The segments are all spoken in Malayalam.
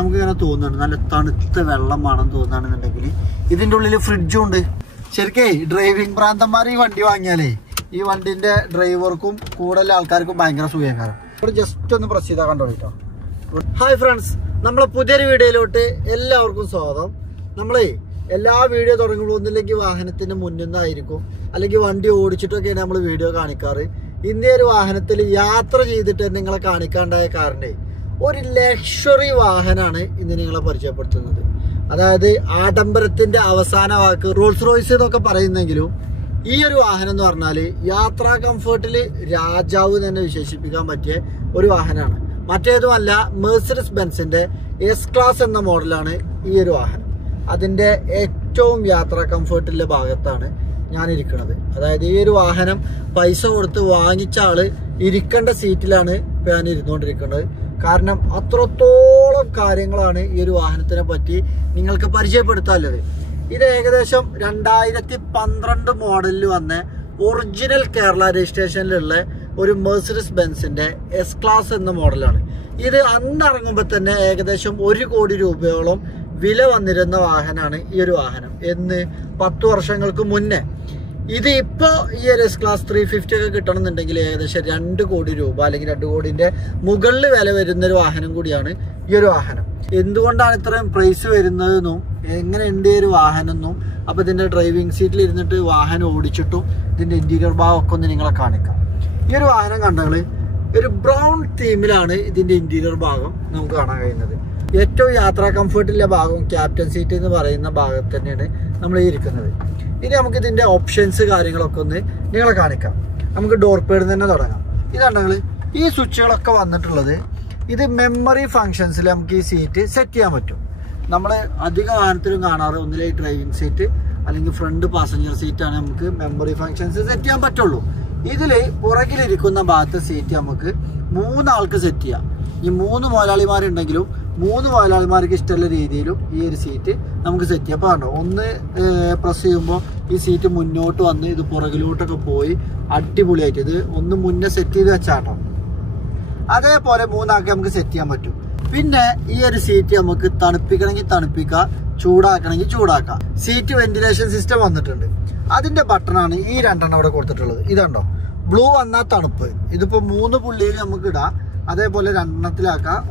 നമുക്കിങ്ങനെ തോന്നുന്നുണ്ട് നല്ല തണുത്ത വെള്ളം വേണമെന്ന് തോന്നുകയാണെന്നുണ്ടെങ്കിൽ. ഇതിൻ്റെ ഉള്ളിൽ ഫ്രിഡ്ജും ഉണ്ട്. ശരിക്കേ ഡ്രൈവിംഗ് പ്രാന്തന്മാർ ഈ വണ്ടി വാങ്ങിയാലേ ഈ വണ്ടിൻ്റെ ഡ്രൈവർക്കും കൂടുതൽ ആൾക്കാർക്കും ഭയങ്കര സുഖകരം. ഇവിടെ ജസ്റ്റ് ഒന്ന് പ്രസ് ചെയ്താൽ കണ്ടോ കേട്ടോ. ഹായ് ഫ്രണ്ട്സ്, നമ്മളെ പുതിയൊരു വീഡിയോയിലോട്ട് എല്ലാവർക്കും സ്വാഗതം. നമ്മളെ എല്ലാ വീഡിയോ തുടങ്ങുമ്പോൾ ഒന്നില്ലെങ്കിൽ വാഹനത്തിൻ്റെ മുന്നിൽ നിന്നായിരിക്കും, അല്ലെങ്കിൽ വണ്ടി ഓടിച്ചിട്ടൊക്കെയാണ് നമ്മൾ വീഡിയോ കാണിക്കാറ്. ഇന്നേ ഒരു വാഹനത്തിൽ യാത്ര ചെയ്തിട്ട് നിങ്ങളെ കാണിക്കാണ്ടായ കാരണേ ഒരു ലക്ഷറി വാഹനമാണ് ഇന്ന് നിങ്ങളെ പരിചയപ്പെടുത്തുന്നത്. അതായത് ആഡംബരത്തിൻ്റെ അവസാന വാക്ക് റോൾസ് റോയ്സ് എന്നൊക്കെ പറയുന്നെങ്കിലും ഈ ഒരു വാഹനം എന്ന് പറഞ്ഞാൽ യാത്രാ കംഫർട്ടിൽ രാജാവ് തന്നെ വിശേഷിപ്പിക്കാൻ പറ്റിയ ഒരു വാഹനമാണ്. മറ്റേതുമല്ല, മെഴ്സിഡസ് ബെൻസിന്റെ എസ് ക്ലാസ് എന്ന മോഡലാണ് ഈ ഒരു വാഹനം. അതിൻ്റെ ഏറ്റവും യാത്രാ കംഫർട്ടിലെ ഭാഗത്താണ് ഞാനിരിക്കുന്നത്. അതായത് ഈ ഒരു വാഹനം പൈസ കൊടുത്ത് വാങ്ങിച്ച ആള് ഇരിക്കേണ്ട സീറ്റിലാണ് ഇപ്പം ഞാൻ ഇരുന്നുകൊണ്ടിരിക്കുന്നത്. കാരണം അത്രത്തോളം കാര്യങ്ങളാണ് ഈ ഒരു വാഹനത്തിനെ പറ്റി നിങ്ങൾക്ക് പരിചയപ്പെടുത്താനുള്ളത്. ഇത് ഏകദേശം 2012 മോഡലിൽ വന്ന ഒറിജിനൽ കേരള രജിസ്ട്രേഷനിലുള്ള ഒരു മെഴ്സിഡസ് ബെൻസിന്റെ എസ് ക്ലാസ് എന്ന മോഡലാണ്. ഇത് അന്ന് ഇറങ്ങുമ്പോൾ തന്നെ ഏകദേശം 1 കോടി രൂപയോളം വില വന്നിരുന്ന വാഹനമാണ് ഈ ഒരു വാഹനം. എന്ന് 10 വർഷങ്ങൾക്ക് മുന്നേ. ഇത് ഇപ്പോൾ ഈ ഒരു എസ് ക്ലാസ് 350 ഒക്കെ കിട്ടണമെന്നുണ്ടെങ്കിൽ ഏകദേശം 2 കോടി രൂപ അല്ലെങ്കിൽ 2 കോടിന്റെ മുകളിൽ വില വരുന്നൊരു വാഹനം കൂടിയാണ് ഈ ഒരു വാഹനം. എന്തുകൊണ്ടാണ് ഇത്രയും പ്രൈസ് വരുന്നതെന്നും എങ്ങനെയുണ്ട് ഈ ഒരു വാഹനം എന്നും അപ്പോൾ ഇതിൻ്റെ ഡ്രൈവിംഗ് സീറ്റിൽ ഇരുന്നിട്ട് വാഹനം ഓടിച്ചിട്ടും ഇതിൻ്റെ ഇന്റീരിയർ ഭാഗമൊക്കെ ഒന്ന് നിങ്ങളെ കാണിക്കാം. ഈ ഒരു വാഹനം കണ്ടാൽ ഒരു ബ്രൗൺ തീമിലാണ് ഇതിൻ്റെ ഇന്റീരിയർ ഭാഗം നമുക്ക് കാണാൻ കഴിയുന്നത്. ഏറ്റവും യാത്രാ കംഫർട്ടിലെ ഭാഗം ക്യാപ്റ്റൻ സീറ്റ് എന്ന് പറയുന്ന ഭാഗത്ത് തന്നെയാണ് നമ്മൾ ഈ ഇരിക്കുന്നത്. ഇനി നമുക്ക് ഇതിൻ്റെ ഓപ്ഷൻസ് കാര്യങ്ങളൊക്കെ ഒന്ന് നിങ്ങളെ കാണിക്കാം. നമുക്ക് ഡോർ പേഡ് തന്നെ തുടങ്ങാം. ഇതുണ്ടെങ്കിൽ ഈ സ്വിച്ചുകളൊക്കെ വന്നിട്ടുള്ളത് ഇത് മെമ്മറി ഫങ്ഷൻസിൽ നമുക്ക് ഈ സീറ്റ് സെറ്റ് ചെയ്യാൻ പറ്റും. നമ്മൾ അധിക വാഹനത്തിലും കാണാറ് ഒന്നിലേക്ക് ഡ്രൈവിംഗ് സീറ്റ് അല്ലെങ്കിൽ ഫ്രണ്ട് പാസഞ്ചർ സീറ്റാണ് നമുക്ക് മെമ്മറി ഫങ്ഷൻസ് സെറ്റ് ചെയ്യാൻ പറ്റുള്ളൂ. ഇതിൽ പുറകിലിരിക്കുന്ന ഭാഗത്തെ സീറ്റ് നമുക്ക് 3 ആൾക്ക് സെറ്റ് ചെയ്യാം. ഈ 3 മുതലാളിമാരുണ്ടെങ്കിലും 3 മുതലാളിമാർക്ക് ഇഷ്ടമുള്ള രീതിയിലും ഈ ഒരു സീറ്റ് നമുക്ക് സെറ്റ് ചെയ്യാം. അപ്പോൾ കണ്ടോ, ഒന്ന് പ്രസ് ചെയ്യുമ്പോൾ ഈ സീറ്റ് മുന്നോട്ട് വന്ന് ഇത് പുറകിലോട്ടൊക്കെ പോയി അടിപൊളിയായിട്ട് ഇത് ഒന്ന് മുന്നേ സെറ്റ് ചെയ്ത് വെച്ചാട്ടോ. അതേപോലെ 3 ആൾക്ക് നമുക്ക് സെറ്റ് ചെയ്യാൻ പറ്റും. പിന്നെ ഈ ഒരു സീറ്റ് നമുക്ക് തണുപ്പിക്കണമെങ്കിൽ തണുപ്പിക്കാം, ചൂടാക്കണമെങ്കിൽ ചൂടാക്കാം. സീറ്റ് വെന്റിലേഷൻ സിസ്റ്റം വന്നിട്ടുണ്ട്. അതിന്റെ ബട്ടണാണ് ഈ 2 അവിടെ കൊടുത്തിട്ടുള്ളത്. ഇതുണ്ടോ, ബ്ലൂ വന്നാൽ തണുപ്പ്. ഇതിപ്പോ 3 പുള്ളിയിൽ നമുക്ക് ഇടാം. അതേപോലെ 2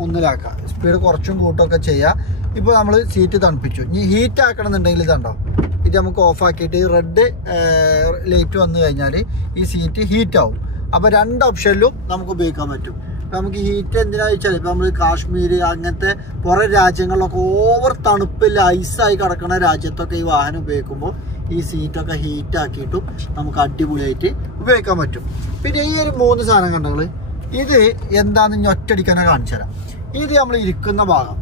1 സ്പീഡ് കുറച്ചും കൂട്ടൊക്കെ ചെയ്യാം. ഇപ്പോൾ നമ്മൾ സീറ്റ് തണുപ്പിച്ചു. ഇനി ഹീറ്റ് ആക്കണം എന്നുണ്ടെങ്കിൽ ഇതുണ്ടോ, ഇത് നമുക്ക് ഓഫ് ആക്കിയിട്ട് റെഡ് ലൈറ്റ് വന്നു കഴിഞ്ഞാൽ ഈ സീറ്റ് ഹീറ്റ് ആവും. അപ്പോൾ 2 ഓപ്ഷനിലും നമുക്ക് ഉപയോഗിക്കാൻ പറ്റും. നമുക്ക് ഹീറ്റ് എന്തിനാ വെച്ചാൽ ഇപ്പം നമ്മൾ കാശ്മീർ അങ്ങനത്തെ കുറേ രാജ്യങ്ങളിലൊക്കെ ഓവർ തണുപ്പിൽ ഐസായി കിടക്കുന്ന രാജ്യത്തൊക്കെ ഈ വാഹനം ഉപയോഗിക്കുമ്പോൾ ഈ സീറ്റൊക്കെ ഹീറ്റ് ആക്കിയിട്ടും നമുക്ക് അടിപൊളിയായിട്ട് ഉപയോഗിക്കാൻ പറ്റും. പിന്നെ ഈ ഒരു 3 സാധനം കണ്ടങ്ങൾ ഇത് എന്താണെന്ന് ഇനി ഒറ്റയടിക്കാനെ കാണിച്ചു തരാം. ഇത് നമ്മൾ ഇരിക്കുന്ന ഭാഗം.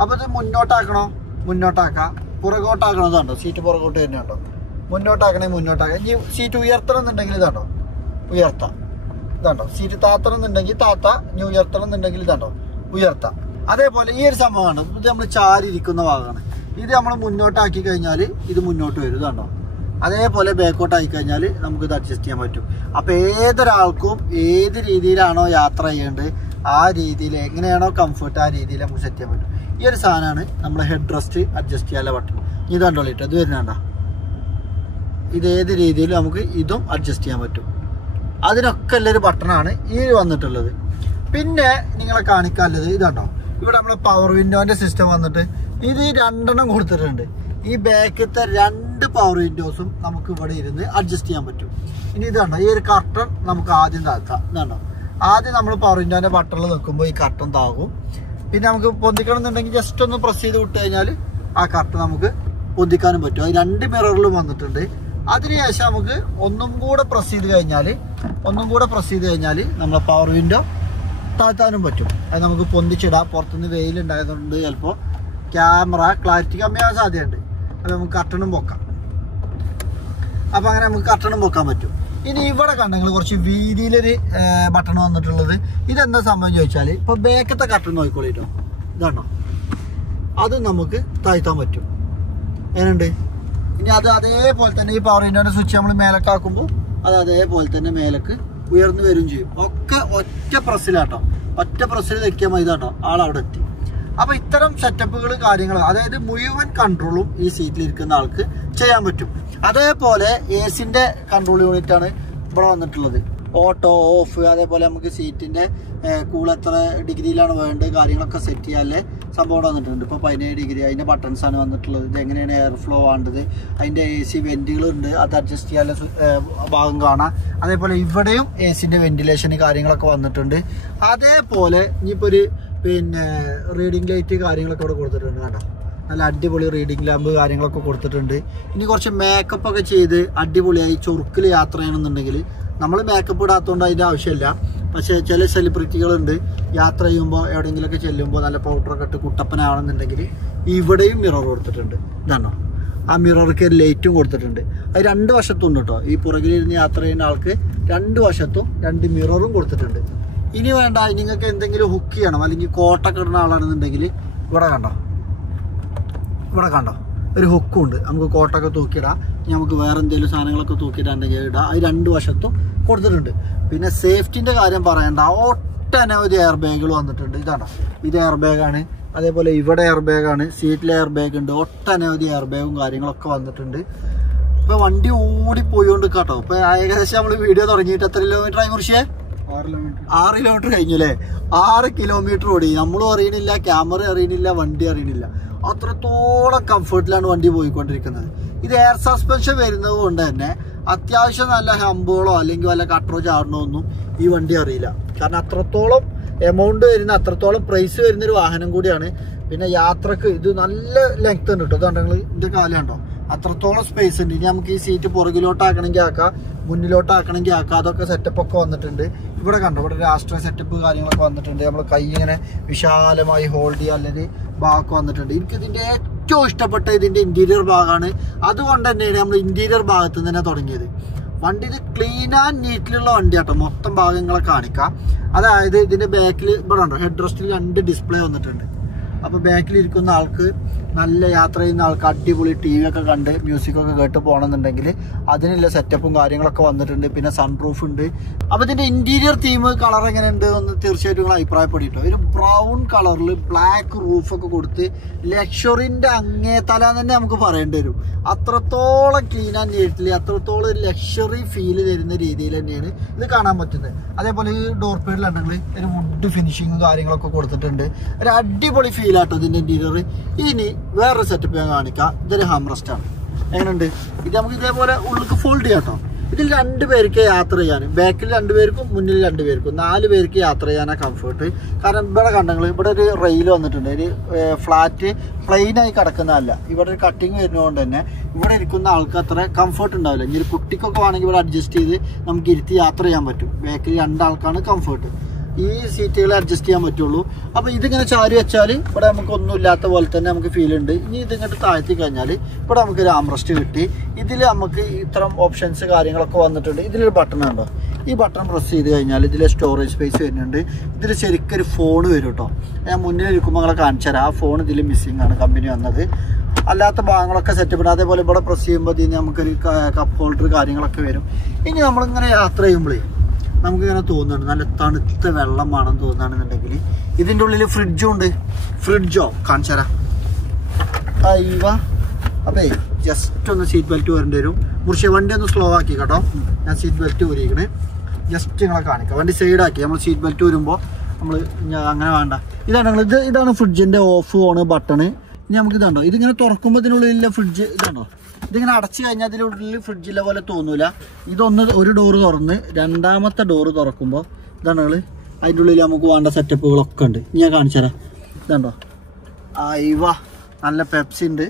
അപ്പോൾ ഇത് മുന്നോട്ടാക്കണോ മുന്നോട്ടാക്കാം, പുറകോട്ടാക്കണതുണ്ടോ, സീറ്റ് പുറകോട്ട് തന്നെ ഉണ്ടോ, മുന്നോട്ടാക്കണേ മുന്നോട്ടാക്കാം. ഇനി സീറ്റ് ഉയർത്തണം എന്നുണ്ടെങ്കിൽ ഇതാണ്ടോ ഉയർത്താം. ഇതാണ്ടോ സീറ്റ് താത്തണം എന്നുണ്ടെങ്കിൽ താത്ത, ഇനി ഉയർത്തണം എന്നുണ്ടെങ്കിൽ ഇതാണ്ടോ ഉയർത്താം. അതേപോലെ ഈ ഒരു സംഭവമാണ്, ഇത് നമ്മൾ ചാരിയിരിക്കുന്ന ഭാഗമാണ്. ഇത് നമ്മൾ മുന്നോട്ടാക്കി കഴിഞ്ഞാൽ ഇത് മുന്നോട്ട് വരും. ഇതാണ്ടോ. അതേപോലെ ബാക്കോട്ട് ആയി കഴിഞ്ഞാൽ നമുക്കിത് അഡ്ജസ്റ്റ് ചെയ്യാൻ പറ്റും. അപ്പോൾ ഏതൊരാൾക്കും ഏത് രീതിയിലാണോ യാത്ര ചെയ്യേണ്ടത് ആ രീതിയിൽ എങ്ങനെയാണോ കംഫർട്ട് ആ രീതിയിൽ നമുക്ക് സെറ്റ് ചെയ്യാൻ പറ്റും. ഈ ഒരു സാധനമാണ് നമ്മൾ ഹെഡ് റെസ്റ്റ് അഡ്ജസ്റ്റ് ചെയ്യാനുള്ള ബട്ടൺ. ഇത് കണ്ടോളിട്ടോ, ഇത് വരുന്നുണ്ടോ, ഇത് ഏത് രീതിയിൽ നമുക്ക് ഇതും അഡ്ജസ്റ്റ് ചെയ്യാൻ പറ്റും. അതിനൊക്കെ ഉള്ളൊരു ബട്ടണാണ് ഈ വന്നിട്ടുള്ളത്. പിന്നെ നിങ്ങളെ കാണിക്കാനുള്ളത് ഇതാണ്ടോ, ഇവിടെ നമ്മളെ പവർ വിൻഡോന്റെ സിസ്റ്റം വന്നിട്ട് ഇത് 2 കൊടുത്തിട്ടുണ്ട്. ഈ ബാക്കത്തെ 2 പവർ വിൻഡോസും നമുക്ക് ഇവിടെ ഇരുന്ന് അഡ്ജസ്റ്റ് ചെയ്യാൻ പറ്റും. ഇനി ഇതാണ്ടോ, ഈ ഒരു കർട്ടൺ നമുക്ക് ആദ്യം താക്കാം. ഇതാണ്ടോ, ആദ്യം നമ്മൾ പവർ വിൻഡോന്റെ ബട്ടണിൽ നിൽക്കുമ്പോൾ ഈ കർട്ടൺ താകും. പിന്നെ നമുക്ക് പൊന്തിക്കണം എന്നുണ്ടെങ്കിൽ ജസ്റ്റ് ഒന്ന് പ്രസ് ചെയ്ത് വിട്ട് കഴിഞ്ഞാൽ ആ കർട്ടൺ നമുക്ക് പൊന്തിക്കാനും പറ്റും. അത് 2 മിററിലും വന്നിട്ടുണ്ട്. അതിനുശേഷം നമുക്ക് ഒന്നും കൂടെ പ്രസ് ചെയ്ത് കഴിഞ്ഞാൽ നമ്മളെ പവർ വിൻഡോ താഴ്ത്താനും പറ്റും. അത് നമുക്ക് പൊന്തിച്ചിടാം. പുറത്തുനിന്ന് വെയിലുണ്ടായതുകൊണ്ട് ചിലപ്പോൾ ക്യാമറ ക്ലാരിറ്റി കമ്മിയാകാൻ സാധ്യതയുണ്ട്. അത് നമുക്ക് കർട്ടണും പൊക്കാം. അപ്പോൾ അങ്ങനെ നമുക്ക് കർട്ടണും പൊക്കാൻ പറ്റും. ഇനി ഇവിടെ കണ്ടെങ്കിൽ കുറച്ച് വീതിയിലൊരു ബട്ടൺ വന്നിട്ടുള്ളത്. ഇതെന്താ സംഭവം ചോദിച്ചാൽ, ഇപ്പോൾ ബാക്കത്തെ കർട്ടൺ നോക്കിക്കോളിട്ടോ, ഇതാണോ, അത് നമുക്ക് താഴ്ത്താൻ പറ്റും. എങ്ങനെയുണ്ട്? ഇനി അത് അതേപോലെ തന്നെ ഈ പവർ വിൻഡോന്റെ സ്വിച്ച് നമ്മൾ മേലക്ക് ആക്കുമ്പോൾ അത് അതേപോലെ തന്നെ മേലക്ക് ഉയർന്നു വരും ചെയ്യും. ഒക്കെ ഒറ്റ പ്രസ്സിലാട്ടോ, ഒറ്റ പ്രസ്സിൽ വെക്കാൻ മതി. ഇതാട്ടോ, ആളവിടെ എത്തി. അപ്പോൾ ഇത്തരം സെറ്റപ്പുകൾ കാര്യങ്ങൾ അതായത് മുഴുവൻ കൺട്രോളും ഈ സീറ്റിലിരിക്കുന്ന ആൾക്ക് ചെയ്യാൻ പറ്റും. അതേപോലെ എസിൻ്റെ കൺട്രോൾ യൂണിറ്റാണ് ഇവിടെ വന്നിട്ടുള്ളത്. ഓട്ടോ ഓഫ് അതേപോലെ നമുക്ക് സീറ്റിൻ്റെ കൂൾ എത്ര ഡിഗ്രിയിലാണ് വേണ്ടത് കാര്യങ്ങളൊക്കെ സെറ്റ് ചെയ്യാല്ലേ സംഭവം വന്നിട്ടുണ്ട്. ഇപ്പോൾ 17 ഡിഗ്രി അതിൻ്റെ ബട്ടൺസാണ് വന്നിട്ടുള്ളത്. ഇത് എങ്ങനെയാണ് എയർ ഫ്ലോ വേണ്ടത്, അതിൻ്റെ AC വെൻറ്റുകളുണ്ട്, അത് അഡ്ജസ്റ്റ് ചെയ്യാനുള്ള ഭാഗം കാണാം. അതേപോലെ ഇവിടെയും ACൻ്റെ വെന്റിലേഷൻ കാര്യങ്ങളൊക്കെ വന്നിട്ടുണ്ട്. അതേപോലെ ഇനിയിപ്പോൾ ഒരു റീഡിംഗ് ലൈറ്റ് കാര്യങ്ങളൊക്കെ ഇവിടെ കൊടുത്തിട്ടുണ്ട് കേട്ടോ. നല്ല അടിപൊളി റീഡിംഗ് ലാമ്പ് കാര്യങ്ങളൊക്കെ കൊടുത്തിട്ടുണ്ട്. ഇനി കുറച്ച് മേക്കപ്പ് ഒക്കെ ചെയ്ത് അടിപൊളിയായി ചുരുക്കിൽ യാത്ര ചെയ്യണമെന്നുണ്ടെങ്കിൽ നമ്മൾ മേക്കപ്പ് ഇടാത്തതുകൊണ്ട് അതിൻ്റെ ആവശ്യമില്ല. പക്ഷേ ചില സെലിബ്രിറ്റികളുണ്ട് യാത്ര ചെയ്യുമ്പോൾ എവിടെയെങ്കിലുമൊക്കെ ചെല്ലുമ്പോൾ നല്ല പൗഡറൊക്കെ ഇട്ട് കുട്ടപ്പനാവണമെന്നുണ്ടെങ്കിൽ ഇവിടെയും മിറർ കൊടുത്തിട്ടുണ്ട്. ഇതാണോ ആ മിറർക്ക് ലൈറ്റും കൊടുത്തിട്ടുണ്ട്. അത് 2 വശത്തും ഉണ്ട് കേട്ടോ. ഈ പുറകിലിരുന്ന് യാത്ര ചെയ്യുന്ന ആൾക്ക് 2 വശത്തും 2 മിററും കൊടുത്തിട്ടുണ്ട്. ഇനി വേണ്ട നിങ്ങൾക്ക് എന്തെങ്കിലും ഹുക്ക് ചെയ്യണം അല്ലെങ്കിൽ കോട്ടൊക്കെ ഇടുന്ന ആളാണെന്നുണ്ടെങ്കിൽ ഇവിടെ കണ്ടോ ഒരു ഹുക്കും ഉണ്ട്. നമുക്ക് കോട്ടൊക്കെ തൂക്കിയിടാം. നമുക്ക് വേറെ എന്തെങ്കിലും സാധനങ്ങളൊക്കെ തൂക്കിയിട്ടാണെങ്കിൽ ഇടാം. അത് 2 വശത്തും കൊടുത്തിട്ടുണ്ട്. പിന്നെ സേഫ്റ്റിൻ്റെ കാര്യം പറയണ്ട, ഒട്ടനവധി എയർ ബാഗുകൾ വന്നിട്ടുണ്ട്. ഇതാണ് ഇത് എയർ ബാഗാണ്. അതേപോലെ ഇവിടെ എയർ ബാഗാണ്, സീറ്റിലെ എയർ ബാഗ് ഉണ്ട്. ഒട്ടനവധി എയർ ബാഗും കാര്യങ്ങളൊക്കെ വന്നിട്ടുണ്ട്. ഇപ്പോൾ വണ്ടി ഓടിപ്പോയോണ്ട് കേട്ടോ. ഇപ്പോൾ ഏകദേശം നമ്മൾ വീഡിയോ തുടങ്ങിയിട്ട് എത്ര കിലോമീറ്റർ ആയി മുറിച്ചേ? 6 കിലോമീറ്റർ കഴിഞ്ഞു അല്ലേ? 6 കിലോമീറ്റർ ഓടി. നമ്മളും അറിയണില്ല, ക്യാമറ അറിയണില്ല, വണ്ടി അറിയണില്ല. അത്രത്തോളം കംഫർട്ടിലാണ് വണ്ടി പോയിക്കൊണ്ടിരിക്കുന്നത്. ഇത് എയർ സസ്പെൻഷൻ വരുന്നത് കൊണ്ട് തന്നെ അത്യാവശ്യം നല്ല ഹമ്പുകളോ അല്ലെങ്കിൽ വല്ല കട്ടറോ ചാടണോ ഒന്നും ഈ വണ്ടി അറിയില്ല. കാരണം അത്രത്തോളം എമൗണ്ട് വരുന്ന അത്രത്തോളം പ്രൈസ് വരുന്നൊരു വാഹനം കൂടിയാണ്. പിന്നെ യാത്രക്ക് ഇത് നല്ല ലെങ്ത് ഉണ്ട് കേട്ടോ. ഇതുണ്ടെങ്കിൽ ഇതിൻ്റെ കാലം ഉണ്ടോ അത്രത്തോളം സ്പേസ് ഉണ്ട്. ഇനി നമുക്ക് ഈ സീറ്റ് പുറകിലോട്ടാക്കണമെങ്കിൽ ആക്കാം, മുന്നിലോട്ടാക്കണമെങ്കിൽ ആക്കാം. അതൊക്കെ സെറ്റപ്പൊക്കെ വന്നിട്ടുണ്ട്. ഇവിടെ കണ്ടോ ഇവിടെ രാഷ്ട്രീയ സെറ്റപ്പ് കാര്യങ്ങളൊക്കെ വന്നിട്ടുണ്ട്. നമ്മൾ കൈ ഇങ്ങനെ വിശാലമായി ഹോൾഡ് ചെയ്യുക അല്ലെങ്കിൽ ഭാഗമൊക്കെ വന്നിട്ടുണ്ട്. എനിക്കിതിൻ്റെ ഏറ്റവും ഇഷ്ടപ്പെട്ട ഇതിൻ്റെ ഇൻറ്റീരിയർ ഭാഗമാണ്. അതുകൊണ്ട് തന്നെയാണ് നമ്മൾ ഇൻറ്റീരിയർ ഭാഗത്ത് തന്നെ തുടങ്ങിയത്. വണ്ടി ഇത് ക്ലീൻ ആൻഡ് നീറ്റിലുള്ള വണ്ടി കേട്ടോ. മൊത്തം ഭാഗങ്ങളെ കാണിക്കാം. അതായത് ഇതിൻ്റെ ബാക്കിൽ ഇവിടെ ഉണ്ടോ ഹെഡ് റെസ്റ്റിൽ 2 ഡിസ്പ്ലേ വന്നിട്ടുണ്ട്. അപ്പോൾ ബാക്കിലിരിക്കുന്ന ആൾക്ക് നല്ല യാത്ര ചെയ്യുന്ന ആൾക്ക് അടിപൊളി TV ഒക്കെ കണ്ട് മ്യൂസിക്കൊക്കെ കേട്ട് പോകണമെന്നുണ്ടെങ്കിൽ അതിനുള്ള സെറ്റപ്പും കാര്യങ്ങളൊക്കെ വന്നിട്ടുണ്ട്. പിന്നെ സൺറൂഫ് ഉണ്ട്. അപ്പോൾ ഇതിൻ്റെ ഇൻറ്റീരിയർ തീം കളർ എങ്ങനെയുണ്ട് എന്ന് തീർച്ചയായിട്ടും നിങ്ങൾ അഭിപ്രായപ്പെട്ടിട്ടോ. ഒരു ബ്രൗൺ കളറിൽ ബ്ലാക്ക് റൂഫൊക്കെ കൊടുത്ത് ലക്ഷറിൻ്റെ അങ്ങേ തല തന്നെ നമുക്ക് പറയേണ്ടി വരും. അത്രത്തോളം ക്ലീൻ ആൻഡ് നീറ്റ്ലി അത്രത്തോളം ഒരു ലക്ഷറി ഫീല് തരുന്ന രീതിയിൽ തന്നെയാണ് ഇത് കാണാൻ പറ്റുന്നത്. അതേപോലെ ഈ ഡോർ പേഡിലുണ്ടെങ്കിൽ ഒരു വുഡ് ഫിനിഷിങ്ങും കാര്യങ്ങളൊക്കെ കൊടുത്തിട്ടുണ്ട്. ഒരു അടിപൊളി ഫീലാട്ടോ ഇതിൻ്റെ ഇൻറ്റീരിയർ. ഇനി വേറൊരു സെറ്റപ്പ് ഞാൻ കാണിക്കാം. ഇതൊരു ഹാംറസ്റ്റ് ആണ്. എങ്ങനെയുണ്ട് ഇത്? നമുക്ക് ഇതേപോലെ ഉള്ളിലേക്ക് ഫോൾഡ് ചെയ്യാം കേട്ടോ. ഇതിൽ 2 പേർക്ക് യാത്ര ചെയ്യാൻ, ബാക്കിൽ 2 പേർക്കും മുന്നിൽ 2 പേർക്കും 4 പേർക്ക് യാത്ര ചെയ്യാനാണ് കംഫർട്ട്. കാരണം ഇവിടെ കണ്ടെങ്കിൽ ഇവിടെ ഒരു റെയിൽ വന്നിട്ടുണ്ട്. ഒരു ഫ്ലാറ്റ് പ്ലെയിനായി കിടക്കുന്നതല്ല. ഇവിടെ ഒരു കട്ടിങ് വരുന്നതുകൊണ്ട് തന്നെ ഇവിടെ ഇരിക്കുന്ന ആൾക്ക് അത്ര കംഫർട്ട് ഉണ്ടാവില്ല. ഇനി ഒരു കുട്ടിക്കൊക്കെ വേണമെങ്കിൽ ഇവിടെ അഡ്ജസ്റ്റ് ചെയ്ത് നമുക്ക് ഇരുത്തി യാത്ര ചെയ്യാൻ പറ്റും. ബാക്കിൽ 2 ആൾക്കാണ് കംഫർട്ട്. ഈ സീറ്റുകൾ അഡ്ജസ്റ്റ് ചെയ്യാൻ പറ്റുള്ളൂ. അപ്പോൾ ഇതിങ്ങനെ ചാരി വെച്ചാൽ ഇവിടെ നമുക്ക് ഒന്നും ഇല്ലാത്ത പോലെ തന്നെ നമുക്ക് ഫീൽ ഉണ്ട്. ഇനി ഇതിങ്ങോട്ട് താഴ്ത്തി കഴിഞ്ഞാൽ ഇവിടെ നമുക്ക് ഒരു ആംറസ്റ്റ് കിട്ടി. ഇതിൽ നമുക്ക് ഇത്തരം ഓപ്ഷൻസ് കാര്യങ്ങളൊക്കെ വന്നിട്ടുണ്ട്. ഇതിലൊരു ബട്ടൺ ഉണ്ടോ? ഈ ബട്ടൺ പ്രസ് ചെയ്ത് കഴിഞ്ഞാൽ ഇതിൽ സ്റ്റോറേജ് സ്പേസ് വരുന്നുണ്ട്. ഇതിൽ ശരിക്കൊരു ഫോൺ വരും കേട്ടോ. ഞാൻ മുന്നിൽ ഇരിക്കുമ്പോൾ നിങ്ങളെ കാണിച്ചു തരാം. ആ ഫോൺ ഇതിൽ മിസ്സിംഗ് ആണ് കമ്പനി വന്നത്. അല്ലാത്ത ഭാഗങ്ങളൊക്കെ സെറ്റപ്പ് ഉണ്ട്. അതേപോലെ ഇവിടെ പ്രസ് ചെയ്യുമ്പോൾ ഇതിന് നമുക്കൊരു കപ്പ് ഹോൾഡർ കാര്യങ്ങളൊക്കെ വരും. ഇനി നമ്മളിങ്ങനെ യാത്ര ചെയ്യുമ്പോഴേ നമുക്കിങ്ങനെ തോന്നുന്നുണ്ട് നല്ല തണുത്ത വെള്ളമാണെന്ന് തോന്നുകയാണെന്നുണ്ടെങ്കിൽ ഇതിൻ്റെ ഉള്ളിൽ ഫ്രിഡ്ജും ഉണ്ട്. ഫ്രിഡ്ജോ കാണിച്ചു തരാം. അയ്യവ അപ്പേ ജസ്റ്റ് ഒന്ന് സീറ്റ് ബെൽറ്റ് വരേണ്ടി വരും. മുറിച്ച് വണ്ടി ഒന്ന് സ്ലോ ആക്കി കേട്ടോ. ഞാൻ സീറ്റ് ബെൽറ്റ് ഊരിക്കണേ. ജസ്റ്റ് നിങ്ങളെ കാണിക്കാം. വണ്ടി സൈഡാക്കി നമ്മൾ സീറ്റ് ബെൽറ്റ് വരുമ്പോൾ നമ്മൾ അങ്ങനെ വേണ്ട. ഇതാണ് ഫ്രിഡ്ജിൻ്റെ ഓഫ് ഓണ് ബട്ടണ്. ഇനി നമുക്ക് ഇതുണ്ടോ ഇതിങ്ങനെ തുറക്കുമ്പോൾ ഇതിനുള്ളിലെ ഫ്രിഡ്ജ് ഇതാണോ ഇതിങ്ങനെ അടച്ചു കഴിഞ്ഞാൽ അതിനുള്ളിൽ ഫ്രിഡ്ജിലെ പോലെ തോന്നൂല. ഒരു ഡോറ് തുറന്ന് രണ്ടാമത്തെ ഡോറ് തുറക്കുമ്പോൾ ഇതാണ് അതിൻ്റെ ഉള്ളിൽ നമുക്ക് വേണ്ട സെറ്റപ്പുകളൊക്കെ ഉണ്ട്. ഞാൻ കാണിച്ചു തരാം. ഇതുണ്ടോ നല്ല പെപ്സി ഉണ്ട്.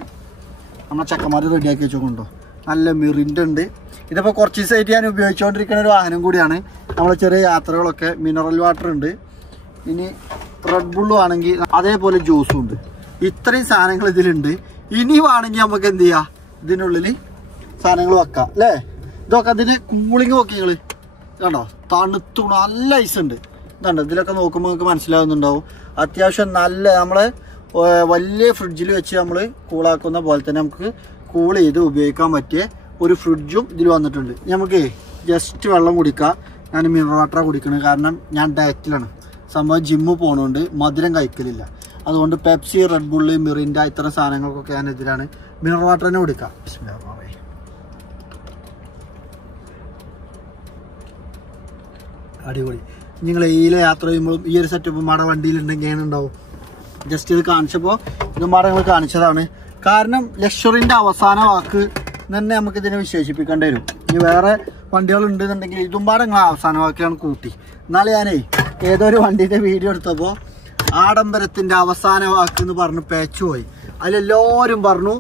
നമ്മളെ ചക്കന്മാർ റെഡിയാക്കി വെച്ചോണ്ടോ. നല്ല മിറിൻ്റെ ഉണ്ട്. ഇതിപ്പോൾ കുറച്ച് ദിവസമായിട്ട് ഞാൻ ഉപയോഗിച്ചുകൊണ്ടിരിക്കുന്ന ഒരു വാഹനം കൂടിയാണ്. നമ്മളെ ചെറിയ യാത്രകളൊക്കെ മിനറൽ വാട്ടർ ഉണ്ട്. ഇനി റെഡ് ബുള്ളും ആണെങ്കിൽ അതേപോലെ ജ്യൂസും ഉണ്ട്. ഇത്രയും സാധനങ്ങൾ ഇതിലുണ്ട്. ഇനി വേണമെങ്കിൽ നമുക്ക് എന്ത് ചെയ്യാം, ഇതിനുള്ളിൽ സാധനങ്ങൾ വെക്കാം അല്ലേ. ഇതൊക്കെ അതിന് കൂളിങ് നോക്കി നിങ്ങൾ കണ്ടോ, തണുത്തു നല്ല ഐസ് ഉണ്ട്. ഇതുണ്ട് ഇതിലൊക്കെ നോക്കുമ്പോൾ നിങ്ങൾക്ക് മനസ്സിലാകുന്നുണ്ടാവും. അത്യാവശ്യം നല്ല നമ്മളെ വലിയ ഫ്രിഡ്ജിൽ വെച്ച് നമ്മൾ കൂളാക്കുന്ന പോലെ തന്നെ നമുക്ക് കൂൾ ചെയ്ത് ഉപയോഗിക്കാൻ പറ്റിയ ഒരു ഫ്രിഡ്ജും ഇതിൽ വന്നിട്ടുണ്ട്. നമുക്ക് ജസ്റ്റ് വെള്ളം കുടിക്കാം. ഞാൻ മിനറൽ വാട്ടറാണ് കുടിക്കുന്നത്. കാരണം ഞാൻ ഡയറ്റിലാണ്. സംഭവം ജിമ്മ് പോകണോണ്ട് മധുരം കഴിക്കലില്ല. അതുകൊണ്ട് പെപ്സി, റെഡ് ബുള്ള്, മിറിൻഡ ഇത്തരം സാധനങ്ങൾക്കൊക്കെ ഞാൻ എതിരാണ്. മിനറൽ വാട്ടർ തന്നെ കൊടുക്കാം. അടിപൊളി. നിങ്ങൾ ഈയിലെ യാത്ര ചെയ്യുമ്പോഴും ഈ ഒരു സെറ്റപ്പ് മാട വണ്ടിയിലുണ്ടെങ്കിൽ എങ്ങനെ ഉണ്ടാവും? ജസ്റ്റ് ഇത് കാണിച്ചപ്പോൾ ഇതുമാടെ ഞങ്ങൾ കാണിച്ചതാണ്. കാരണം ലക്ഷറിൻ്റെ അവസാന വാക്ക് തന്നെ നമുക്ക് ഇതിനെ വിശേഷിപ്പിക്കേണ്ടി വരും. ഇനി വേറെ വണ്ടികൾ ഉണ്ടെന്നുണ്ടെങ്കിൽ ഇതുമാടെ ഞങ്ങൾ അവസാന വാക്കിലാണ് കൂട്ടി. എന്നാലും ഞാനേ ഏതൊരു വണ്ടീൻ്റെ വീഡിയോ എടുത്തപ്പോൾ ആഡംബരത്തിൻ്റെ അവസാന വാക്ക് എന്ന് പറഞ്ഞ് പേച്ചു പോയി. അതിലെല്ലാവരും പറഞ്ഞു